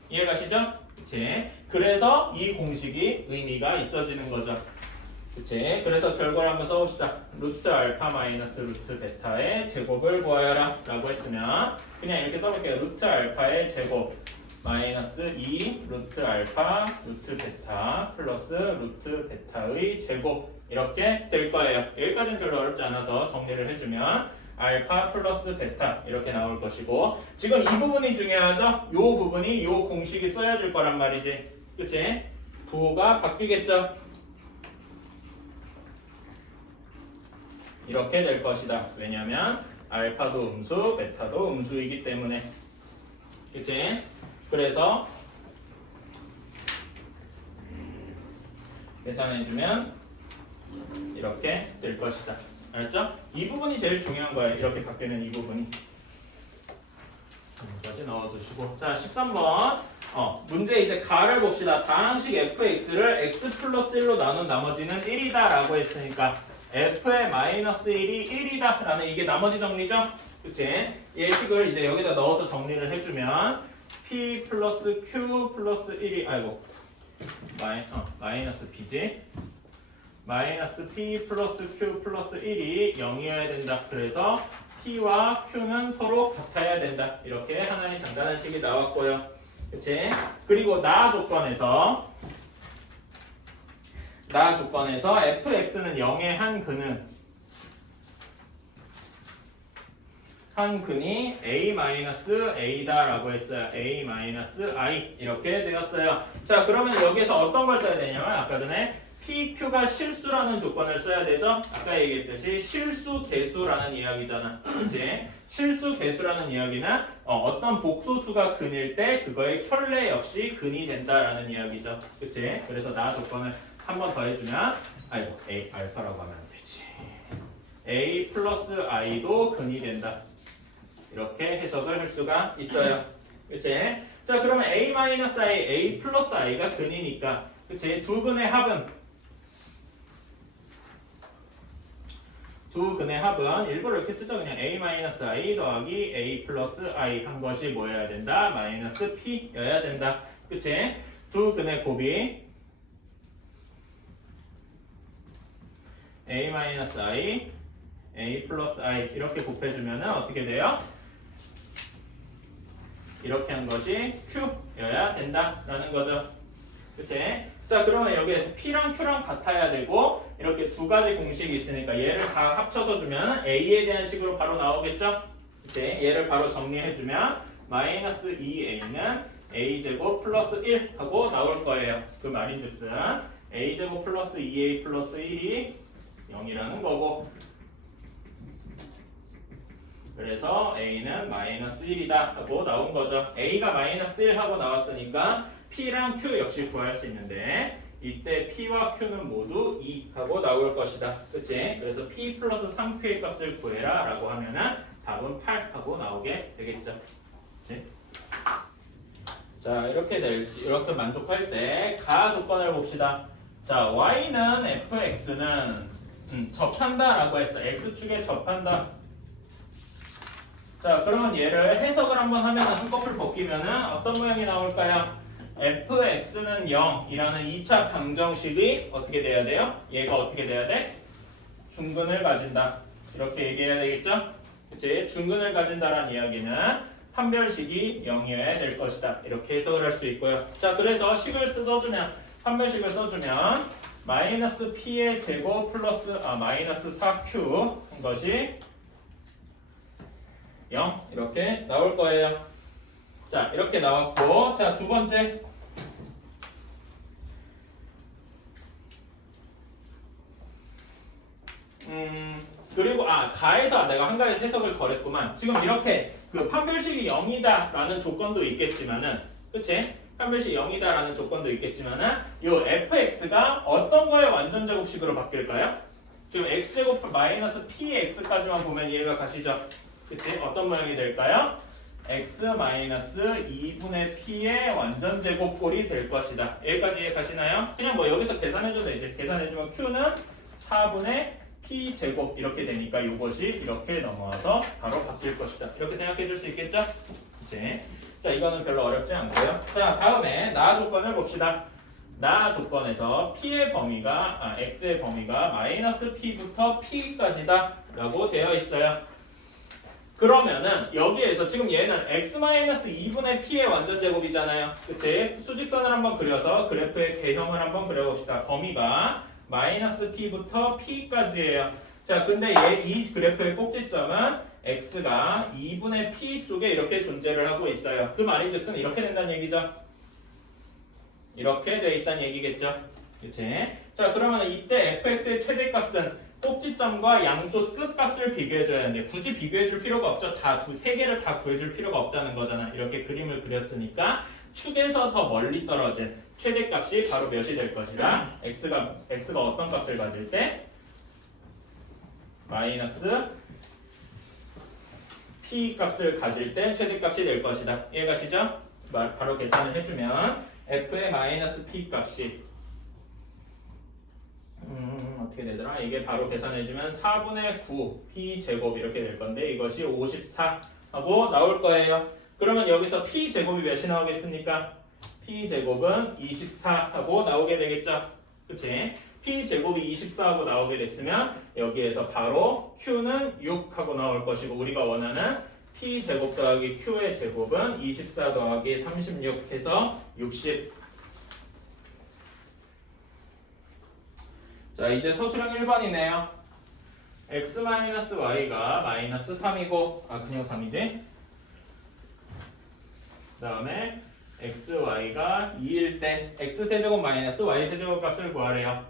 이해가시죠? 그치? 그래서 이 공식이 의미가 있어지는 거죠. 그치? 그래서 결과를 한번 써봅시다. 루트 알파 마이너스 루트 베타의 제곱을 구하여라 라고 했으면 그냥 이렇게 써볼게요. 루트 알파의 제곱 마이너스 2 루트 알파 루트 베타 플러스 루트 베타의 제곱 이렇게 될 거예요. 여기까지는 별로 어렵지 않아서 정리를 해주면 알파 플러스 베타 이렇게 나올 것이고 지금 이 부분이 중요하죠? 이 부분이 이 공식이 써야질 거란 말이지. 그치? 부호가 바뀌겠죠? 이렇게 될 것이다. 왜냐면 알파도 음수, 베타도 음수이기 때문에. 그치? 그래서 계산해주면 이렇게 될 것이다. 알았죠? 이 부분이 제일 중요한 거예요. 이렇게 바뀌는 이 부분이. 여기까지 넣어주시고 자 13번 문제 이제 가를 봅시다. 다항식 fx를 x 플러스 1로 나눈 나머지는 1이다 라고 했으니까 f의 마이너스 1이 1이다 라는 이게 나머지 정리죠? 그치? 예식을 이제 여기다 넣어서 정리를 해주면 p 플러스 q 플러스 1이 마이너스 p지 마이너스 p 플러스 q 플러스 1이 0이어야 된다. 그래서 p와 q는 서로 같아야 된다. 이렇게 하나의 간단한 식이 나왔고요. 그치? 그리고 나 조건에서 fx는 0의 한 근이 a-a다 라고 했어요. a-i 이렇게 되었어요. 자 그러면 여기서 어떤 걸 써야 되냐면 아까 전에 PQ가 실수라는 조건을 써야 되죠. 아까 얘기했듯이 실수 개수라는 이야기잖아. 그치? 실수 개수라는 이야기는 어떤 복소수가 근일 때 그거의 켤레 역시 근이 된다라는 이야기죠. 그치? 그래서 나 조건을 한 번 더 해주면 A 알파라고 하면 안 되지. A 플러스 I도 근이 된다. 이렇게 해석을 할 수가 있어요. 그치? 자 그러면 A-I, A 플러스 I가 근이니까 그치? 두 근의 합은 일부러 이렇게 쓰죠. 그냥 A-I 더하기 A 플러스 I 한 것이 뭐여야 된다? 마이너스 P여야 된다. 그치? 두 근의 곱이 A-I, A 플러스 I 이렇게 곱해주면 어떻게 돼요? 이렇게 한 것이 Q여야 된다라는 거죠. 그치? 자 그러면 여기에서 P랑 Q랑 같아야 되고 이렇게 두 가지 공식이 있으니까 얘를 다 합쳐서 주면 A에 대한 식으로 바로 나오겠죠? 그치? 얘를 바로 정리해주면 마이너스 2A는 A제곱 플러스 1 하고 나올 거예요. 그 말인즉슨 A제곱 플러스 2A 플러스 1이 0이라는 거고 그래서 A는 마이너스 1이다 하고 나온 거죠. A가 마이너스 1 하고 나왔으니까 P랑 Q 역시 구할 수 있는데 이때 P와 Q는 모두 2 하고 나올 것이다. 그치? 그래서 P 플러스 3Q의 값을 구해라 라고 하면은 답은 8 하고 나오게 되겠죠. 그치? 자, 이렇게 만족할 때 가 조건을 봅시다. 자, y는 fx는 접한다라고 했어. x축에 접한다. 자, 그러면 얘를 해석을 한번 하면 한꺼풀 벗기면은 어떤 모양이 나올까요? fx는 0이라는 2차 방정식이 어떻게 돼야 돼요? 얘가 어떻게 돼야 돼? 중근을 가진다. 이렇게 얘기해야 되겠죠? 그치? 중근을 가진다라는 이야기는 판별식이 0이어야 될 것이다. 이렇게 해석을 할 수 있고요. 자, 그래서 식을 써주면, 판별식을 써주면 마이너스 p의 제곱 플러스 마이너스 4q 한 것이 0 이렇게 나올 거예요. 자, 이렇게 나왔고, 자, 두 번째. 그리고 가에서 내가 한 가지 해석을 덜 했구만. 지금 이렇게 그 판별식이 0이다라는 조건도 있겠지만은, 그치? 판별식이 0이다라는 조건도 있겠지만은, 요 fx가 어떤 거의 완전 제곱식으로 바뀔까요? 지금 x제곱 마이너스 px까지만 보면 이해가 가시죠? 그치? 어떤 모양이 될까요? x 마이너스 2분의 p의 완전 제곱꼴이 될 것이다. 여기까지 이해 가시나요? 그냥 뭐 여기서 계산해줘도 되지. 계산해주면 q는 4분의 p 제곱 이렇게 되니까 이것이 이렇게 넘어와서 바로 바뀔 것이다. 이렇게 생각해 줄 수 있겠죠? 그치? 자, 이거는 별로 어렵지 않고요. 자, 다음에 나 조건을 봅시다. 나 조건에서 p의 범위가 x의 범위가 마이너스 p부터 p까지다 라고 되어 있어요. 그러면은 여기에서 지금 얘는 x-2분의 p의 완전 제곱이잖아요. 그치? 수직선을 한번 그려서 그래프의 개형을 한번 그려봅시다. 범위가 마이너스 p부터 p까지예요. 자, 근데 이 그래프의 꼭지점은 x가 2분의 p 쪽에 이렇게 존재를 하고 있어요. 그 말이 즉슨 이렇게 된다는 얘기죠. 이렇게 돼 있다는 얘기겠죠. 그치? 자, 그러면 이때 fx의 최대값은 꼭지점과 양쪽 끝값을 비교해줘야 하는데 굳이 비교해줄 필요가 없죠. 세 개를 다 구해줄 필요가 없다는 거잖아. 이렇게 그림을 그렸으니까 축에서 더 멀리 떨어진 최대값이 바로 몇이 될 것이다. x가 어떤 값을 가질 때? 마이너스 p 값을 가질 때 최대값이 될 것이다. 이해가시죠? 바로 계산을 해주면 f의 마이너스 p 값이 어떻게 되더라? 이게 바로 계산해주면 4분의 9 p 제곱 이렇게 될 건데 이것이 54 하고 나올 거예요. 그러면 여기서 p 제곱이 몇이 나오겠습니까? p 제곱은 24 하고 나오게 되겠죠. 그치? p 제곱이 24 하고 나오게 됐으면 여기에서 바로 q는 6 하고 나올 것이고 우리가 원하는 p 제곱 더하기 q의 제곱은 24 더하기 36 해서 60. 자, 이제 서술형 1번이네요. x-y가 마이너스 3이고 그냥 3이지? 그 다음에 xy가 2일 때 x세제곱 마이너스 y세제곱 값을 구하래요.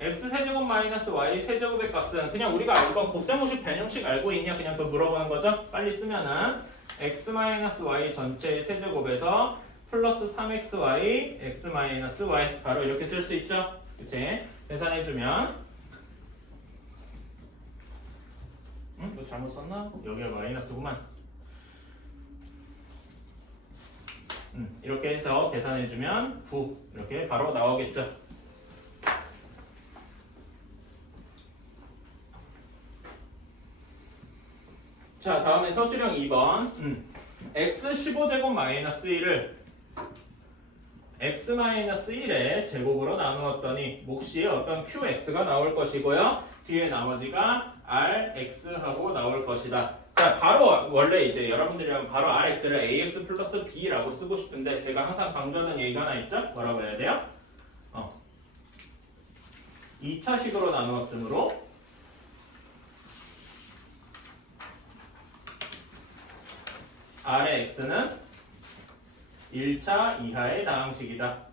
x세제곱 마이너스 y세제곱의 값은 그냥 우리가 알고 곱셈공식 변형식 알고 있냐 그냥 그거 물어보는 거죠. 빨리 쓰면은 x-y 전체의 세제곱에서 플러스 3xy x-y 바로 이렇게 쓸 수 있죠. 그치? 계산해주면 이거 잘못 썼나? 여기가 마이너스구만. 이렇게 해서 계산해주면 9 이렇게 바로 나오겠죠. 자, 다음에 서술형 2번 x 15제곱 마이너스 1을 x-1의 제곱으로 나누었더니 몫이 어떤 qx가 나올 것이고요. 뒤에 나머지가 rx하고 나올 것이다. 자, 바로 원래 이제 여러분들이랑 바로 rx를 ax 플러스 b라고 쓰고 싶은데 제가 항상 강조하는 얘기가 하나 있죠? 뭐라고 해야 돼요? 2차식으로 나누었으므로 r의 x는 1차 이하의 다항식이다.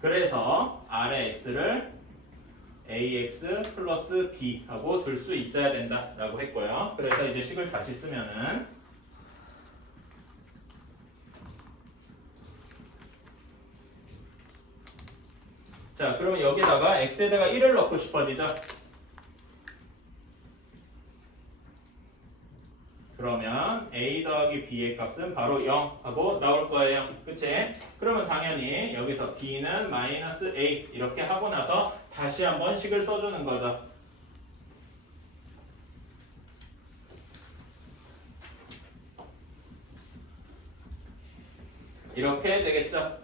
그래서 r의 x를 ax 플러스 b 하고 둘 수 있어야 된다 라고 했고요. 그래서 이제 식을 다시 쓰면은 자, 그러면 여기다가 x에다가 1을 넣고 싶어지죠. b의 값은 바로 0 하고 나올 거예요. 그치? 그러면 당연히 여기서 b는 마이너스 a 이렇게 하고 나서 다시 한번 식을 써주는 거죠. 이렇게 되겠죠.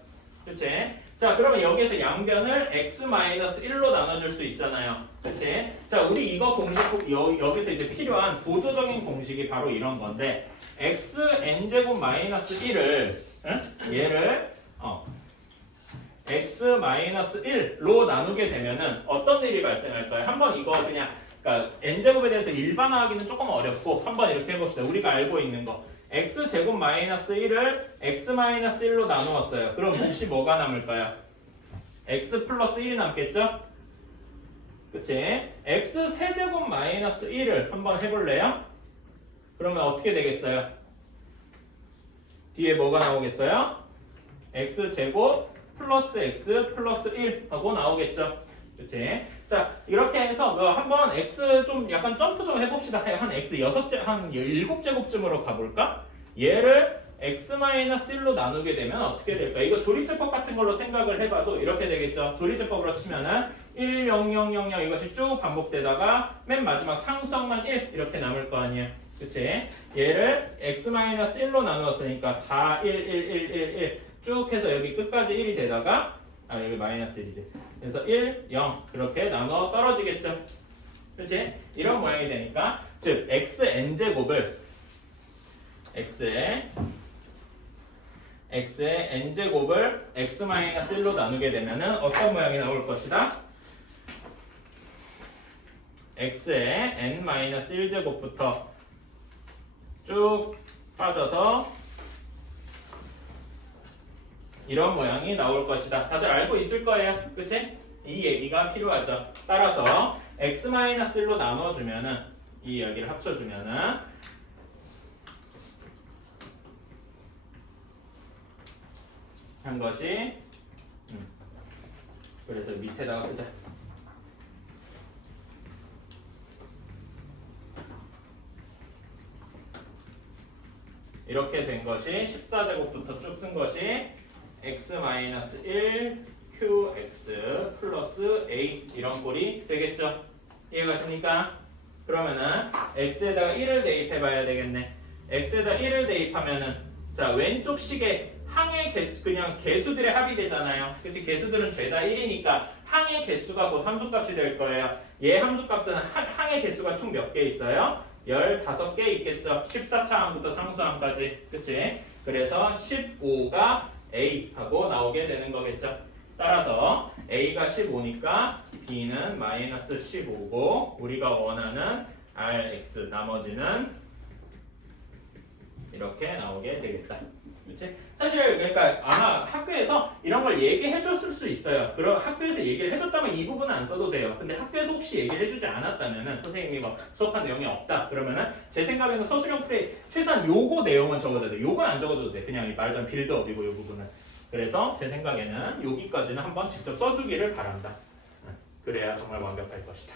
그치? 자, 그러면 여기서 양변을 x-1로 나눠줄 수 있잖아요. 그치? 자, 우리 이거 공식, 여기서 이제 필요한 보조적인 공식이 바로 이런 건데, xn제곱 마이너스 1을, 응? 얘를, x-1로 나누게 되면은 어떤 일이 발생할까요? 한번 이거 그냥, 그러니까 n제곱에 대해서 일반화하기는 조금 어렵고, 한번 이렇게 해봅시다. 우리가 알고 있는 거. x제곱 마이너스 1을 x-1로 나누었어요. 그럼 혹시 뭐가 남을까요? x 플러스 1이 남겠죠? 그치? x 세제곱 마이너스 1을 한번 해볼래요? 그러면 어떻게 되겠어요? 뒤에 뭐가 나오겠어요? x제곱 플러스 x 플러스 1 하고 나오겠죠? 그치? 자, 이렇게 해서 한번 x 좀 약간 점프 좀 해봅시다. 한 x 7제곱쯤으로 가볼까? 얘를 x-1로 나누게 되면 어떻게 될까? 이거 조리제법 같은 걸로 생각을 해봐도 이렇게 되겠죠. 조리제법으로 치면은 1, 0, 0, 0, 0 이것이 쭉 반복되다가 맨 마지막 상수항만 1 이렇게 남을 거 아니에요. 그치? 얘를 x-1로 나누었으니까 다 1, 1, 1, 1, 1 쭉 해서 여기 끝까지 1이 되다가 여기 마이너스 1이지. 그래서 1, 0 그렇게 나눠 떨어지겠죠. 그치? 이런 모양이 되니까 즉 xn제곱을 x의 n제곱을 x-1로 나누게 되면은 어떤 모양이 나올 것이다? x의 n-1제곱부터 쭉 빠져서 이런 모양이 나올 것이다. 다들 알고 있을 거예요. 그치? 이 얘기가 필요하죠. 따라서 x-1로 나눠주면은 이 여기를 합쳐주면은 한 것이 그래서 밑에다가 쓰자. 이렇게 된 것이 14제곱부터 쭉 쓴 것이 x-1 qx 플러스 a 이런 꼴이 되겠죠. 이해가십니까? 그러면은 x에다가 1을 대입해 봐야 되겠네. x에다 1을 대입하면은 자 왼쪽 식에 항의 개수 그냥 개수들의 합이 되잖아요. 그치? 개수들은 죄다 1이니까 항의 개수가 곧 함수값이 될 거예요. 얘 함수값은 항의 개수가 총 몇 개 있어요? 15개 있겠죠. 14차항부터 상수항까지. 그치? 그래서 15가 A 하고 나오게 되는 거겠죠. 따라서 A가 15니까 B는 마이너스 15고 우리가 원하는 RX 나머지는 이렇게 나오게 되겠다. 그치? 사실 그러니까 아마 학교에서 이런 걸 얘기해 줬을 수 있어요. 그럼 학교에서 얘기를 해줬다면 이 부분은 안 써도 돼요. 근데 학교에서 혹시 얘기를 해주지 않았다면은 선생님이 뭐 수업한 내용이 없다 그러면은 제 생각에는 서술형 프레이 최소한 요거 내용은 적어도 돼. 요건 안 적어도 돼. 그냥 말하자면 빌드업이고 요 부분은. 그래서 제 생각에는 여기까지는 한번 직접 써주기를 바란다. 그래야 정말 완벽할 것이다.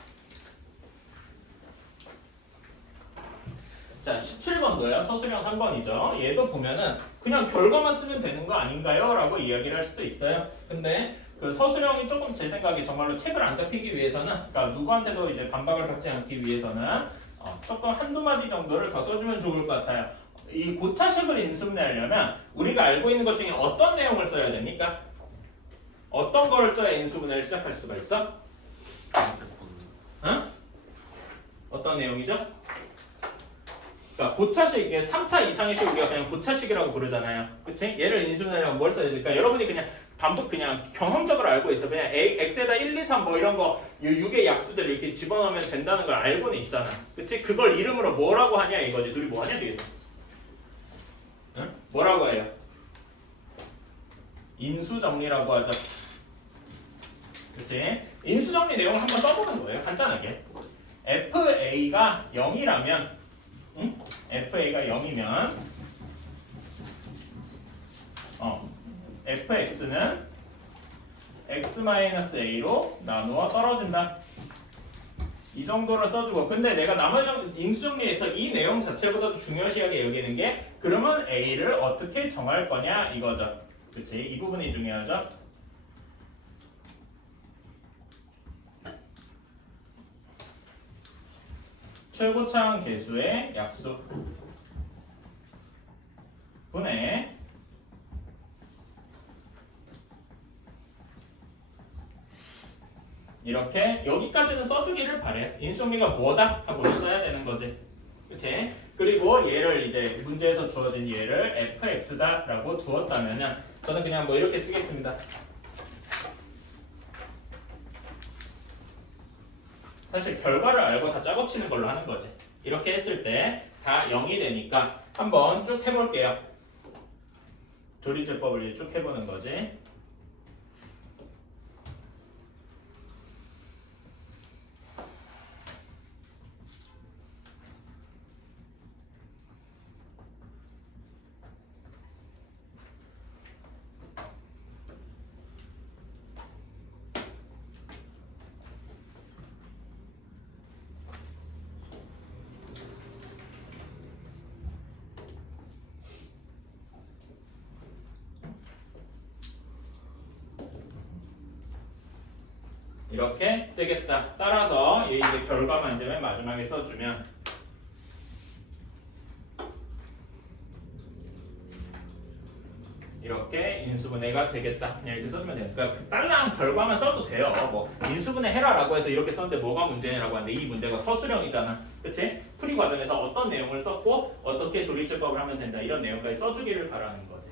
자, 17번도요. 서술형 3번이죠. 얘도 보면은 그냥 결과만 쓰면 되는 거 아닌가요? 라고 이야기를 할 수도 있어요. 근데 그 서술형이 조금 제 생각에 정말로 책을 안 잡히기 위해서는 그러니까 누구한테도 이제 반박을 받지 않기 위해서는 조금 한두 마디 정도를 더 써주면 좋을 것 같아요. 이 고차식을 인수분해하려면 우리가 알고 있는 것 중에 어떤 내용을 써야 됩니까? 어떤 거를 써야 인수분해를 시작할 수가 있어? 응? 어떤 내용이죠? 그러니까 고차식, 이게 3차 이상의 식 우리가 그냥 고차식이라고 부르잖아요. 그치? 얘를 인수분해하려면 뭘 써야 될까? 여러분이 그냥 반복 그냥 경험적으로 알고 있어. 그냥 x에다 1, 2, 3 뭐 이런 거 6의 약수들을 이렇게 집어넣으면 된다는 걸 알고는 있잖아. 그치? 그걸 이름으로 뭐라고 하냐 이거지. 둘이 뭐 하냐 뒤에서. 응? 뭐라고 해요? 인수정리라고 하죠. 그치? 인수정리 내용을 한번 써보는 거예요. 간단하게. FA가 0이라면 응? FA가 0이면 FX는 X-A로 나누어 떨어진다. 이 정도로 써주고 근데 내가 나머지 인수정리에서 이 내용 자체보다도 중요시하게 여기는 게 그러면 A를 어떻게 정할 거냐 이거죠. 그치? 이 부분이 중요하죠. 최고차항 계수의 약수 분의 이렇게 여기까지는 써주기를 바래. 인수분해가 뭐다? 하고 써야 되는 거지. 그치? 그리고 얘를 이제 문제에서 주어진 얘를 fx다 라고 두었다면은 저는 그냥 뭐 이렇게 쓰겠습니다. 사실 결과를 알고 다 짜고치는 걸로 하는 거지. 이렇게 했을 때 다 0이 되니까 한번 쭉 해볼게요. 조리제법을 쭉 해보는 거지. 이렇게 되겠다. 따라서 얘 이제 결과만 이제 맨 마지막에 써주면 이렇게 인수분해가 되겠다. 그냥 이렇게 써주면 돼요. 그러니까 그 딸랑 결과만 써도 돼요. 뭐 인수분해 해라라고 해서 이렇게 썼는데 뭐가 문제냐라고 하는데 이 문제가 서술형이잖아. 그치? 풀이 과정에서 어떤 내용을 썼고 어떻게 조리제법을 하면 된다. 이런 내용까지 써주기를 바라는 거지.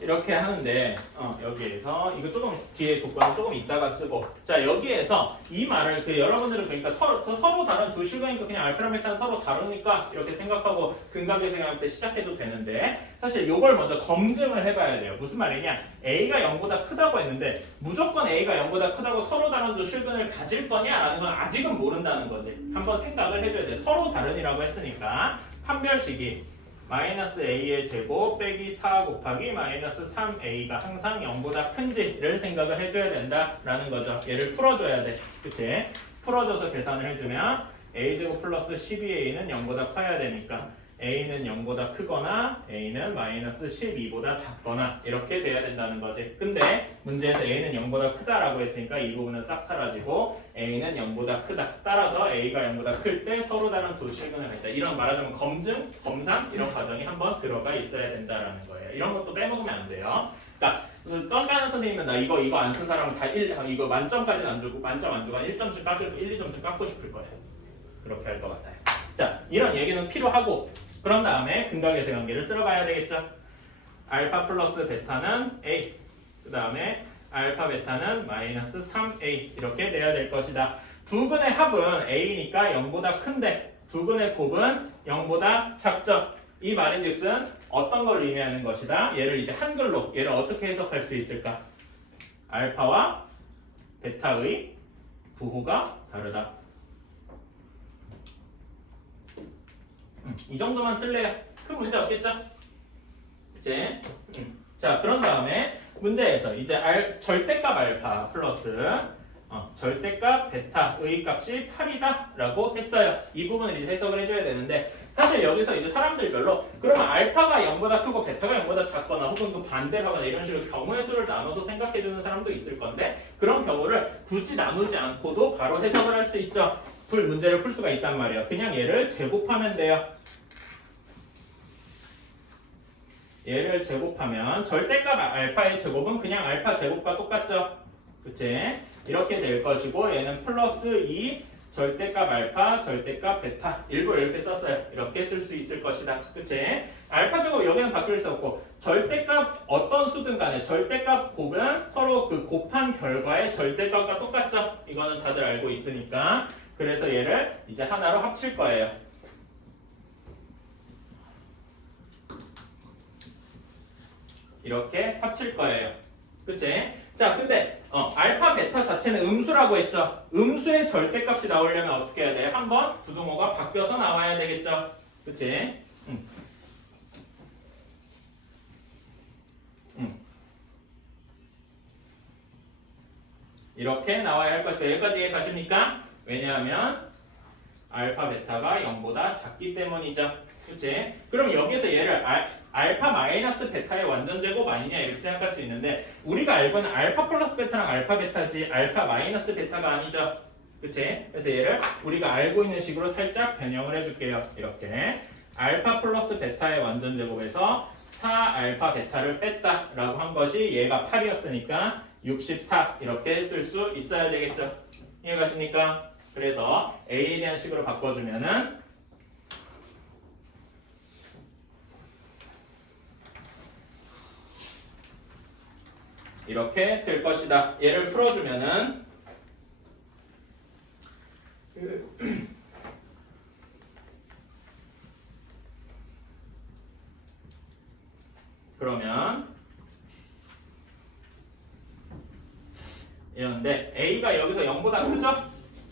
이렇게 하는데 여기에서 이거 조금 뒤에 조건은 조금 이따가 쓰고 자 여기에서 이 말을 여러분들은 그러니까 서로 다른 두 실근이니까 그냥 알파랑 베타는 서로 다르니까 이렇게 생각하고 근각의 생각할 때 시작해도 되는데 사실 이걸 먼저 검증을 해봐야 돼요. 무슨 말이냐 A가 0보다 크다고 했는데 무조건 A가 0보다 크다고 서로 다른 두 실근을 가질 거냐라는 건 아직은 모른다는 거지. 한번 생각을 해줘야 돼. 서로 다른이라고 했으니까 판별식이 마이너스 a의 제곱 빼기 4 곱하기 마이너스 3a가 항상 0보다 큰지를 생각을 해줘야 된다라는 거죠. 얘를 풀어줘야 돼. 그치? 풀어줘서 계산을 해주면 a제곱 플러스 12a는 0보다 커야 되니까 a는 0보다 크거나 a는 마이너스 12보다 작거나 이렇게 돼야 된다는 거지. 근데 문제에서 a는 0보다 크다라고 했으니까 이 부분은 싹 사라지고 a는 0보다 크다. 따라서 a가 0보다 클 때 서로 다른 두 실근을 했다. 이런 말하자면 검증, 검산 이런 과정이 한번 들어가 있어야 된다라는 거예요. 이런 것도 빼먹으면 안 돼요. 그러니까 깜깜한 선생님은 나 이거 안 쓴 사람은 다 이거 만점까지는 안 주고 만점 안 주고 한 1점씩 깎고 1, 2점씩 깎고 싶을 거예요. 그렇게 할 것 같아요. 자, 이런 얘기는 필요하고 그런 다음에 근각의세 관계를 쓸어가야 되겠죠. 알파 플러스 베타는 A 그 다음에 알파 베타는 마이너스 3A 이렇게 돼야 될 것이다. 두 근의 합은 A니까 0보다 큰데 두 근의 곱은 0보다 작죠. 이 말인즉슨 어떤 걸 의미하는 것이다. 얘를 이제 한글로 얘를 어떻게 해석할 수 있을까? 알파와 베타의 부호가 다르다. 이 정도만 쓸래요. 큰 문제 없겠죠? 이제 자 그런 다음에 문제에서 이제 절대값 알파 플러스 절대값 베타의 값이 8이다 라고 했어요. 이 부분을 이제 해석을 해줘야 되는데 사실 여기서 이제 사람들별로 그러면 알파가 0보다 크고 베타가 0보다 작거나 혹은 그 반대로 하거나 이런 식으로 경우의 수를 나눠서 생각해주는 사람도 있을 건데 그런 경우를 굳이 나누지 않고도 바로 해석을 할 수 있죠. 문제를 풀 수가 있단 말이에요. 그냥 얘를 제곱하면 돼요. 얘를 제곱하면 절대값 알파의 제곱은 그냥 알파 제곱과 똑같죠. 그치? 이렇게 될 것이고 얘는 플러스 2 절대값 알파 절대값 베타 일부러 이렇게 썼어요. 이렇게 쓸 수 있을 것이다. 그치? 알파 제곱 여기는 바뀔 수 없고 절대값 어떤 수든 간에 절대값 곱은 서로 그 곱한 결과의 절대값과 똑같죠. 이거는 다들 알고 있으니까 그래서 얘를 이제 하나로 합칠 거예요. 이렇게 합칠 거예요. 그치? 자, 근데 알파, 베타 자체는 음수라고 했죠? 음수의 절대값이 나오려면 어떻게 해야 돼요? 한번 부등호가 바뀌어서 나와야 되겠죠? 그치? 이렇게 나와야 할 것이다. 여기까지 가십니까? 왜냐하면 알파 베타가 0보다 작기 때문이죠. 그치? 그럼 여기서 얘를 알파 마이너스 베타의 완전 제곱 아니냐 이렇게 생각할 수 있는데 우리가 알고 있는 알파 플러스 베타랑 알파 베타지 알파 마이너스 베타가 아니죠. 그치? 그래서 얘를 우리가 알고 있는 식으로 살짝 변형을 해줄게요. 이렇게 알파 플러스 베타의 완전 제곱에서 4알파 베타를 뺐다라고 한 것이 얘가 8이었으니까 64 이렇게 쓸 수 있어야 되겠죠. 이해가십니까? 그래서 A에 대한 식으로 바꿔주면은 이렇게 될 것이다. 얘를 풀어주면은 그러면 이런데 A가 여기서 0보다 크죠?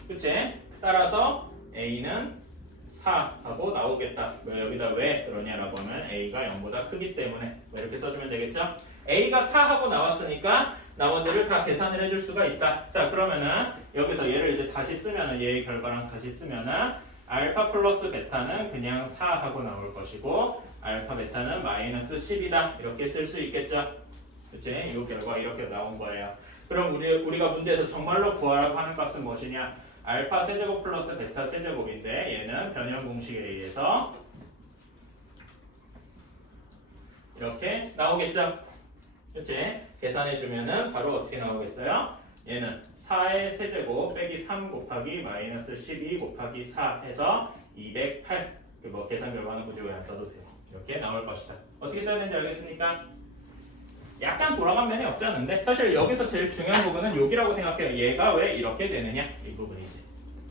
그치? 따라서 A는 4하고 나오겠다. 여기다 왜 그러냐라고 하면 A가 0보다 크기 때문에 이렇게 써주면 되겠죠? A가 4하고 나왔으니까 나머지를 다 계산을 해줄 수가 있다. 자 그러면은 여기서 얘를 이제 다시 쓰면은 얘의 결과랑 다시 쓰면은 알파 플러스 베타는 그냥 4하고 나올 것이고 알파 베타는 마이너스 10이다. 이렇게 쓸 수 있겠죠? 그치? 이 결과 이렇게 나온 거예요. 그럼 우리가 문제에서 정말로 구하라고 하는 값은 무엇이냐? 알파 세제곱 플러스 베타 세제곱인데 얘는 변형 공식에 의해서 이렇게 나오겠죠? 그치? 계산해주면은 바로 어떻게 나오겠어요? 얘는 4의 세제곱 빼기 3 곱하기 마이너스 12 곱하기 4 해서 208 뭐 계산 결과는 굳이 왜 안 써도 돼요. 이렇게 나올 것이다. 어떻게 써야 되는지 알겠습니까? 약간 돌아간 면이 없지 않은데 사실 여기서 제일 중요한 부분은 여기라고 생각해요. 얘가 왜 이렇게 되느냐 이 부분이지.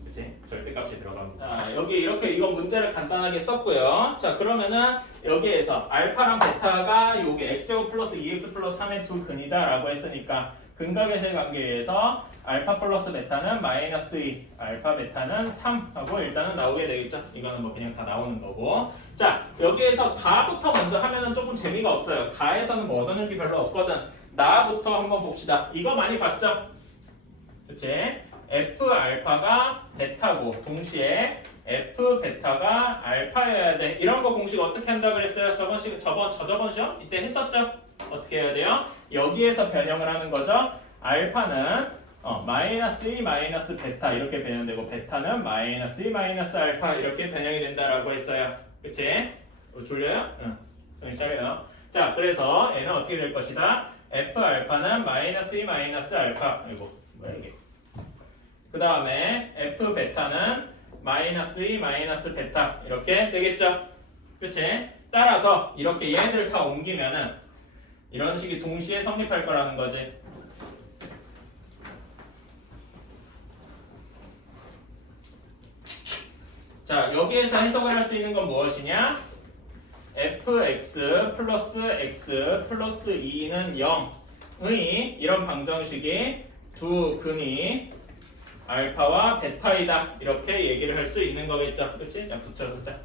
그치? 절대값이 들어갑니다. 자, 여기 이렇게 이건 문제를 간단하게 썼고요. 자 그러면은 여기에서 알파랑 베타가 요게 x제곱 플러스 2x 플러스 3의 두 근이다 라고 했으니까 근각의 관계에서 알파 플러스 베타는 마이너스 2, 알파 베타는 3 하고 일단은 나오게 되겠죠. 이거는 뭐 그냥 다 나오는 거고. 자 여기에서 가부터 먼저 하면은 조금 재미가 없어요. 가에서는 뭐 얻어낼 게 별로 없거든. 나부터 한번 봅시다. 이거 많이 봤죠? 그치? F 알파가 베타고 동시에 F 베타가 알파여야 돼. 이런 거 공식 어떻게 한다 그랬어요? 저번 시험 이때 했었죠? 어떻게 해야 돼요? 여기에서 변형을 하는 거죠. 알파는 마이너스 2 마이너스 베타 이렇게 변형되고 베타는 마이너스 2 마이너스 알파 이렇게 변형이 된다라고 했어요. 그치? 졸려요? 응. 정신 차려요. 자, 그래서 얘는 어떻게 될 것이다? F 알파는 마이너스 2 마이너스 알파. 이거 뭐야 이게? 그 다음에 F 베타는 마이너스 2 마이너스 베타 이렇게 되겠죠? 그치? 따라서 이렇게 얘네들 다 옮기면은 이런 식이 동시에 성립할 거라는 거지. 자 여기에서 해석을 할 수 있는 건 무엇이냐? fx 플러스 x 플러스 2는 0의 이런 방정식이 두 근이 알파와 베타이다 이렇게 얘기를 할 수 있는 거겠죠. 그치? 자 붙여보자.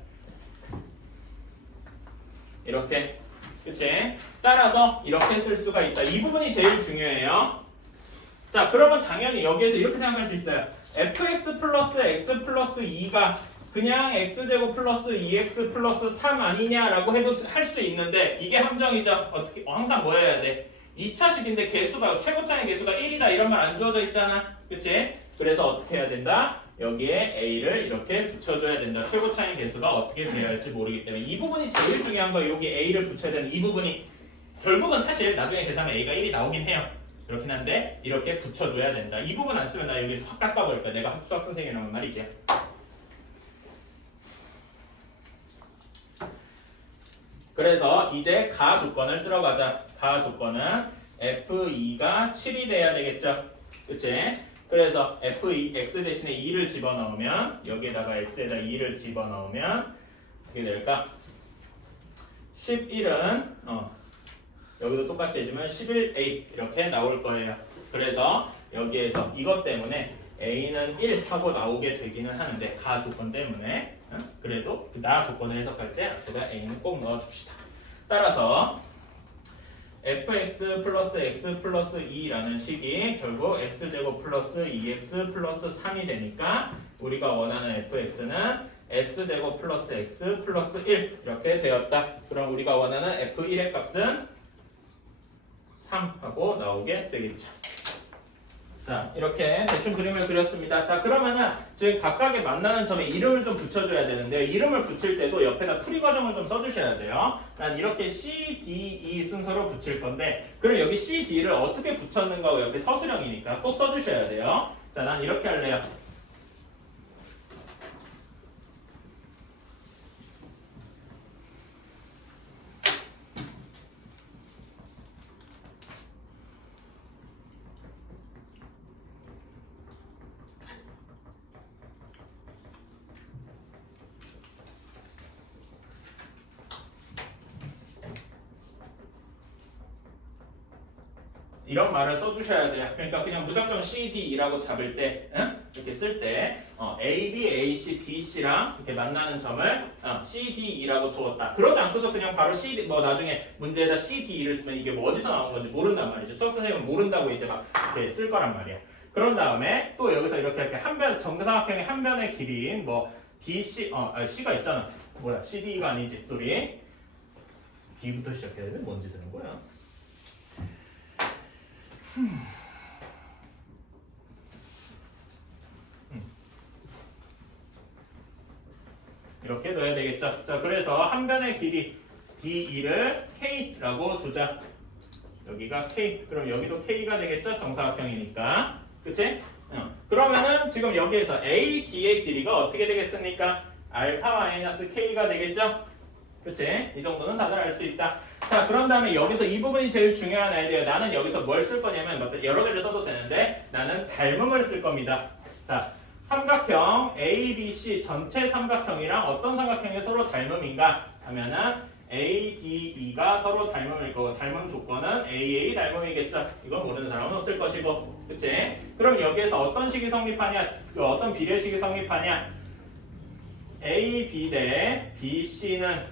이렇게 그치? 따라서 이렇게 쓸 수가 있다. 이 부분이 제일 중요해요. 자 그러면 당연히 여기에서 이렇게 생각할 수 있어요. fx 플러스 x 플러스 2가 그냥 x제곱 플러스 2x 플러스 3 아니냐라고 해도 할 수 있는데 이게 함정이죠. 어떻게 항상 뭐 해야 돼? 2차식인데 개수가 최고차의 개수가 1이다 이런 말 안 주어져 있잖아. 그치? 그래서 어떻게 해야 된다? 여기에 a를 이렇게 붙여줘야 된다. 최고차의 개수가 어떻게 돼야 할지 모르기 때문에 이 부분이 제일 중요한 거예요. 여기 a를 붙여야 되는 이 부분이 결국은 사실 나중에 계산하면 a가 1이 나오긴 해요. 그렇긴 한데 이렇게 붙여줘야 된다. 이 부분 안 쓰면 나 여기 확 깎아버릴 거야. 내가 수학 선생님이라는 말이지. 그래서 이제 가 조건을 쓰러 가자. 가 조건은 F2가 7이 돼야 되겠죠. 그치? 그래서 F2, X 대신에 2를 집어넣으면 여기에다가 X에다 2를 집어넣으면 어떻게 될까? 11은 여기도 똑같이 해주면 11A 이렇게 나올 거예요. 그래서 여기에서 이것 때문에 A는 1 하고 나오게 되기는 하는데 가 조건 때문에 그래도 나 조건을 해석할 때 앞에다 A는 꼭 넣어줍시다. 따라서 fx 플러스 x 플러스 2라는 식이 결국 x제곱 플러스 2x 플러스 3이 되니까 우리가 원하는 fx는 x제곱 플러스 x 플러스 1 이렇게 되었다. 그럼 우리가 원하는 f1의 값은 3하고 나오게 되겠죠. 자, 이렇게 대충 그림을 그렸습니다. 자, 그러면은 지금 각각의 만나는 점에 이름을 좀 붙여줘야 되는데 이름을 붙일 때도 옆에다 풀이 과정을 좀 써주셔야 돼요. 난 이렇게 C, D, E 순서로 붙일 건데 그럼 여기 C, D를 어떻게 붙였는가 옆에 서술형이니까 꼭 써주셔야 돼요. 자, 난 이렇게 할래요. 이런 말을 써주셔야 돼요. 그러니까 그냥 무작정 C, D, E라고 잡을 때, 이렇게 쓸 때, A, B, A, C, B, C랑 이렇게 만나는 점을 C, D, E라고 두었다. 그러지 않고서 그냥 바로 C, D, 뭐 나중에 문제에다 C, D, E를 쓰면 이게 뭐 어디서 나온 건지 모른단 말이죠. 수학 선생님은 모른다고 이제 막 이렇게 쓸 거란 말이야. 그런 다음에 또 여기서 이렇게 한 변, 정사각형의 한 변의 길이인 뭐 D, C, C가 있잖아. 뭐야, C, D, E가 아니지, 소리. D부터 시작해야 되면 뭔 짓을 한 거야? 이렇게 넣어야 되겠죠. 자, 그래서 한 변의 길이 D2를 K라고 두자. 여기가 K. 그럼 여기도 K가 되겠죠. 정사각형이니까. 그치? 그러면은 지금 여기에서 AD의 길이가 어떻게 되겠습니까? 알파 마이너스 K가 되겠죠. 그치? 이 정도는 다들 알 수 있다. 자, 그런 다음에 여기서 이 부분이 제일 중요한 아이디어예요. 나는 여기서 뭘 쓸 거냐면 여러 개를 써도 되는데 나는 닮음을 쓸 겁니다. 자, 삼각형 ABC 전체 삼각형이랑 어떤 삼각형이 서로 닮음인가 하면은 ADE가 서로 닮음일 거고 닮음 조건은 AA 닮음이겠죠. 이건 모르는 사람은 없을 것이고, 그치? 그럼 여기에서 어떤 식이 성립하냐? 어떤 비례식이 성립하냐? AB 대 BC는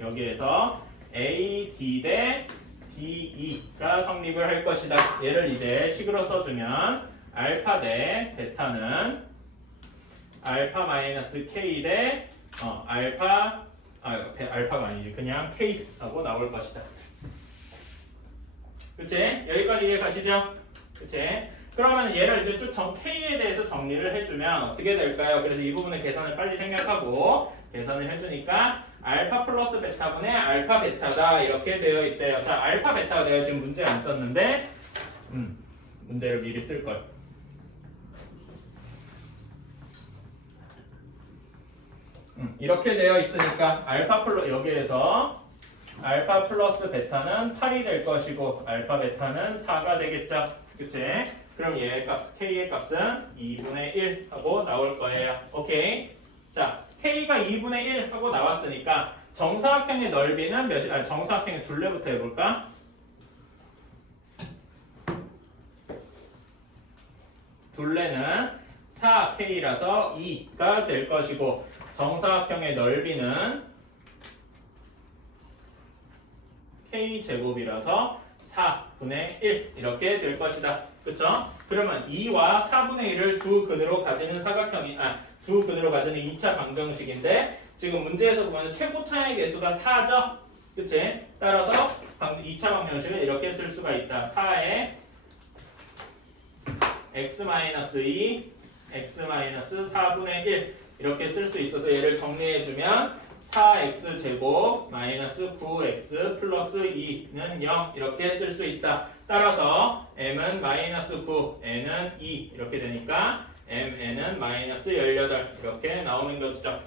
여기에서 AD 대 DE가 성립을 할 것이다. 얘를 이제 식으로 써주면 알파 대 베타는 알파 마이너스 K 대 알파가 아니지 그냥 K하고 나올 것이다. 그치? 여기까지 이해 가시죠? 그치? 그러면 얘를 이제 쭉 K에 대해서 정리를 해주면 어떻게 될까요? 그래서 이 부분의 계산을 빨리 생략하고 계산을 해주니까 알파 플러스 베타분의 알파 베타다 이렇게 되어 있대요. 자, 알파 베타가 내가 지금 문제 안 썼는데 문제를 미리 쓸걸. 이렇게 되어 있으니까 여기에서 알파 플러스 베타는 8이 될 것이고 알파 베타는 4가 되겠죠. 그치? 그럼 얘의 값, K의 값은 2분의 1 하고 나올 거예요. 오케이? 자, K가 2분의 1 하고 나왔으니까 정사각형의 넓이는 정사각형의 둘레부터 해볼까? 둘레는 4K라서 2가 될 것이고 정사각형의 넓이는 K제곱이라서 4분의 1 이렇게 될 것이다. 그쵸? 그러면 2와 4분의 1을 두 근으로 가지는 두 근으로 가지는 2차 방정식인데 지금 문제에서 보면 최고 차의 개수가 4죠? 그치? 따라서 2차 방정식을 이렇게 쓸 수가 있다. 4에 x-2 x-4분의 1 이렇게 쓸 수 있어서 얘를 정리해주면 4x제곱 마이너스 9x 플러스 2는 0 이렇게 쓸 수 있다. 따라서 m은 마이너스 9, n은 2 이렇게 되니까 mn은 마이너스 18 이렇게 나오는 거죠.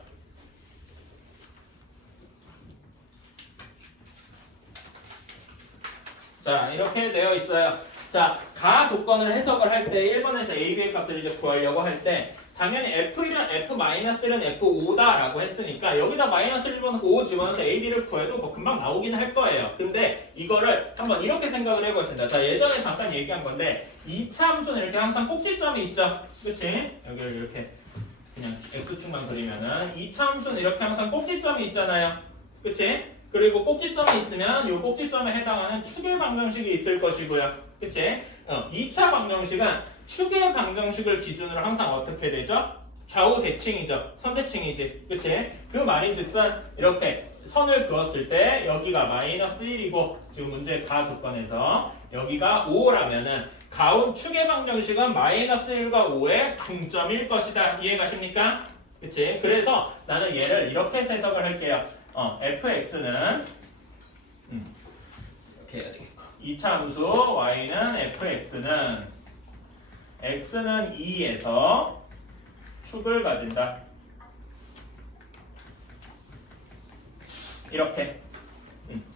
자, 이렇게 되어 있어요. 자, 가 조건을 해석을 할 때 1번에서 a, b의 값을 이제 구하려고 할 때 당연히 F1은 F-1은 F5다라고 했으니까 여기다 마이너스 1번 5 집어넣어서 A, B를 구해도 뭐 금방 나오긴 할 거예요. 근데 이거를 한번 이렇게 생각을 해보신다. 자, 예전에 잠깐 얘기한 건데 2차 함수는 이렇게 항상 꼭지점이 있죠. 그치? 여기를 이렇게 그냥 X축만 그리면은 2차 함수는 이렇게 항상 꼭지점이 있잖아요. 그치? 그리고 꼭지점이 있으면 이 꼭지점에 해당하는 축의 방정식이 있을 것이고요. 그치? 2차 방정식은 축의 방정식을 기준으로 항상 어떻게 되죠? 좌우 대칭이죠. 선대칭이지. 그치? 그 말인즉슨 이렇게 선을 그었을 때 여기가 마이너스 1이고 지금 문제 가 조건에서 여기가 5라면은 가운 축의 방정식은 마이너스 1과 5의 중점일 것이다. 이해가십니까? 그치? 그래서 나는 얘를 이렇게 해석을 할게요. fx는 이렇게 해야 되겠고 2차 함수 y는 fx는 x는 2에서 축을 가진다. 이렇게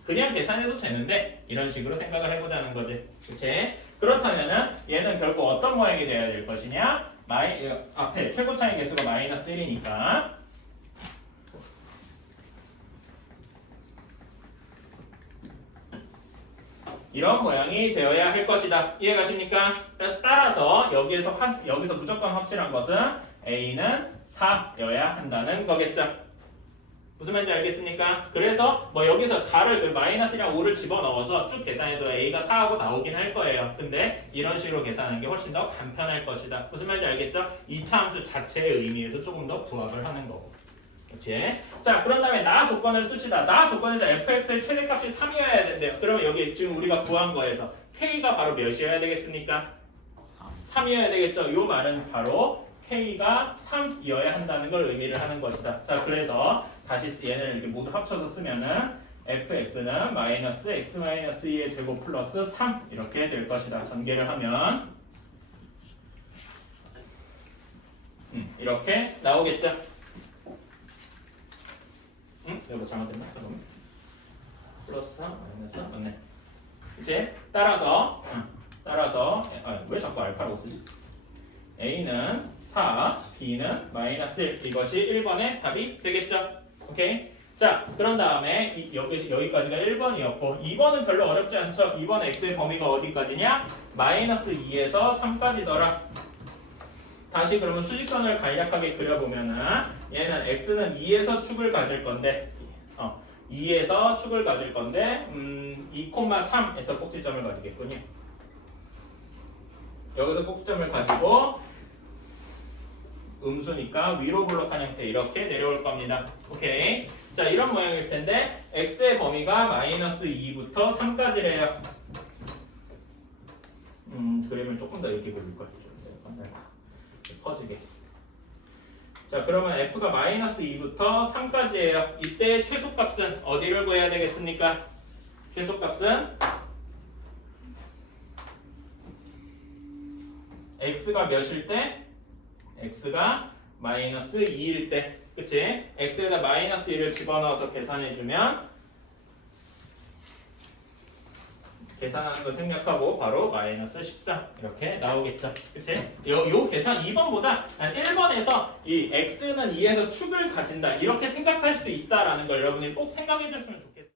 그냥 계산해도 되는데 이런 식으로 생각을 해보자는 거지. 그치? 그렇다면은 얘는 결국 어떤 모양이 되어야 될 것이냐? 앞에 최고차의 개수가 마이너스 1이니까 이런 모양이 되어야 할 것이다. 이해가십니까? 그래서 따라서 여기서 무조건 확실한 것은 A는 4여야 한다는 거겠죠. 무슨 말인지 알겠습니까? 그래서 뭐 여기서 자를 그 마이너스랑 5를 집어넣어서 쭉 계산해도 A가 4하고 나오긴 할 거예요. 근데 이런 식으로 계산하는 게 훨씬 더 간편할 것이다. 무슨 말인지 알겠죠? 2차 함수 자체의 의미에도 조금 더 부합을 하는 거고. 그렇지? 자, 그런 다음에 나 조건을 씁시다. 나 조건에서 fx의 최대값이 3이어야 된대요. 그러면 여기 지금 우리가 구한 거에서 k가 바로 몇이어야 되겠습니까? 3이어야 되겠죠. 요 말은 바로 k가 3이어야 한다는 걸 의미를 하는 것이다. 자, 그래서 다시 얘를 이렇게 모두 합쳐서 쓰면은 fx는 마이너스 x 마이너스 2의 제곱 플러스 3 이렇게 될 것이다. 전개를 하면 이렇게 나오겠죠. 이거 잘못됐나? 잠깐만. 플러스 3 마이너스 3 맞네. 이제 따라서 왜 자꾸 알파라고 쓰지? A는 4, B는 마이너스 1 이것이 1번의 답이 되겠죠? 오케이? 자, 그런 다음에 여기까지가 1번이었고 2번은 별로 어렵지 않죠? 2번 x의 범위가 어디까지냐? 마이너스 2에서 3까지더라. 다시 그러면 수직선을 간략하게 그려보면은 얘는 x는 2에서 축을 가질 건데 2에서 축을 가질 건데 2,3에서 꼭지점을 가지겠군요. 여기서 꼭지점을 가지고 음수니까 위로 블록한 형태 이렇게 내려올 겁니다. 오케이. 자, 이런 모양일 텐데 x의 범위가 마이너스 2부터 3까지래요. 그림을 조금 더 이렇게 그릴 걸. 퍼지게. 자, 그러면 f가 마이너스 2부터 3까지예요. 이때 최소값은 어디를 구해야 되겠습니까? 최소값은 x가 몇일 때? x가 마이너스 2일 때. 그치? x에다 마이너스 1을 집어넣어서 계산해주면 계산하는 걸 생략하고 바로 마이너스 14 이렇게 나오겠죠. 그치? 요 계산 2번보다 1번에서 이 x는 2에서 축을 가진다 이렇게 생각할 수 있다라는 걸 여러분이 꼭 생각해 줬으면 좋겠어요.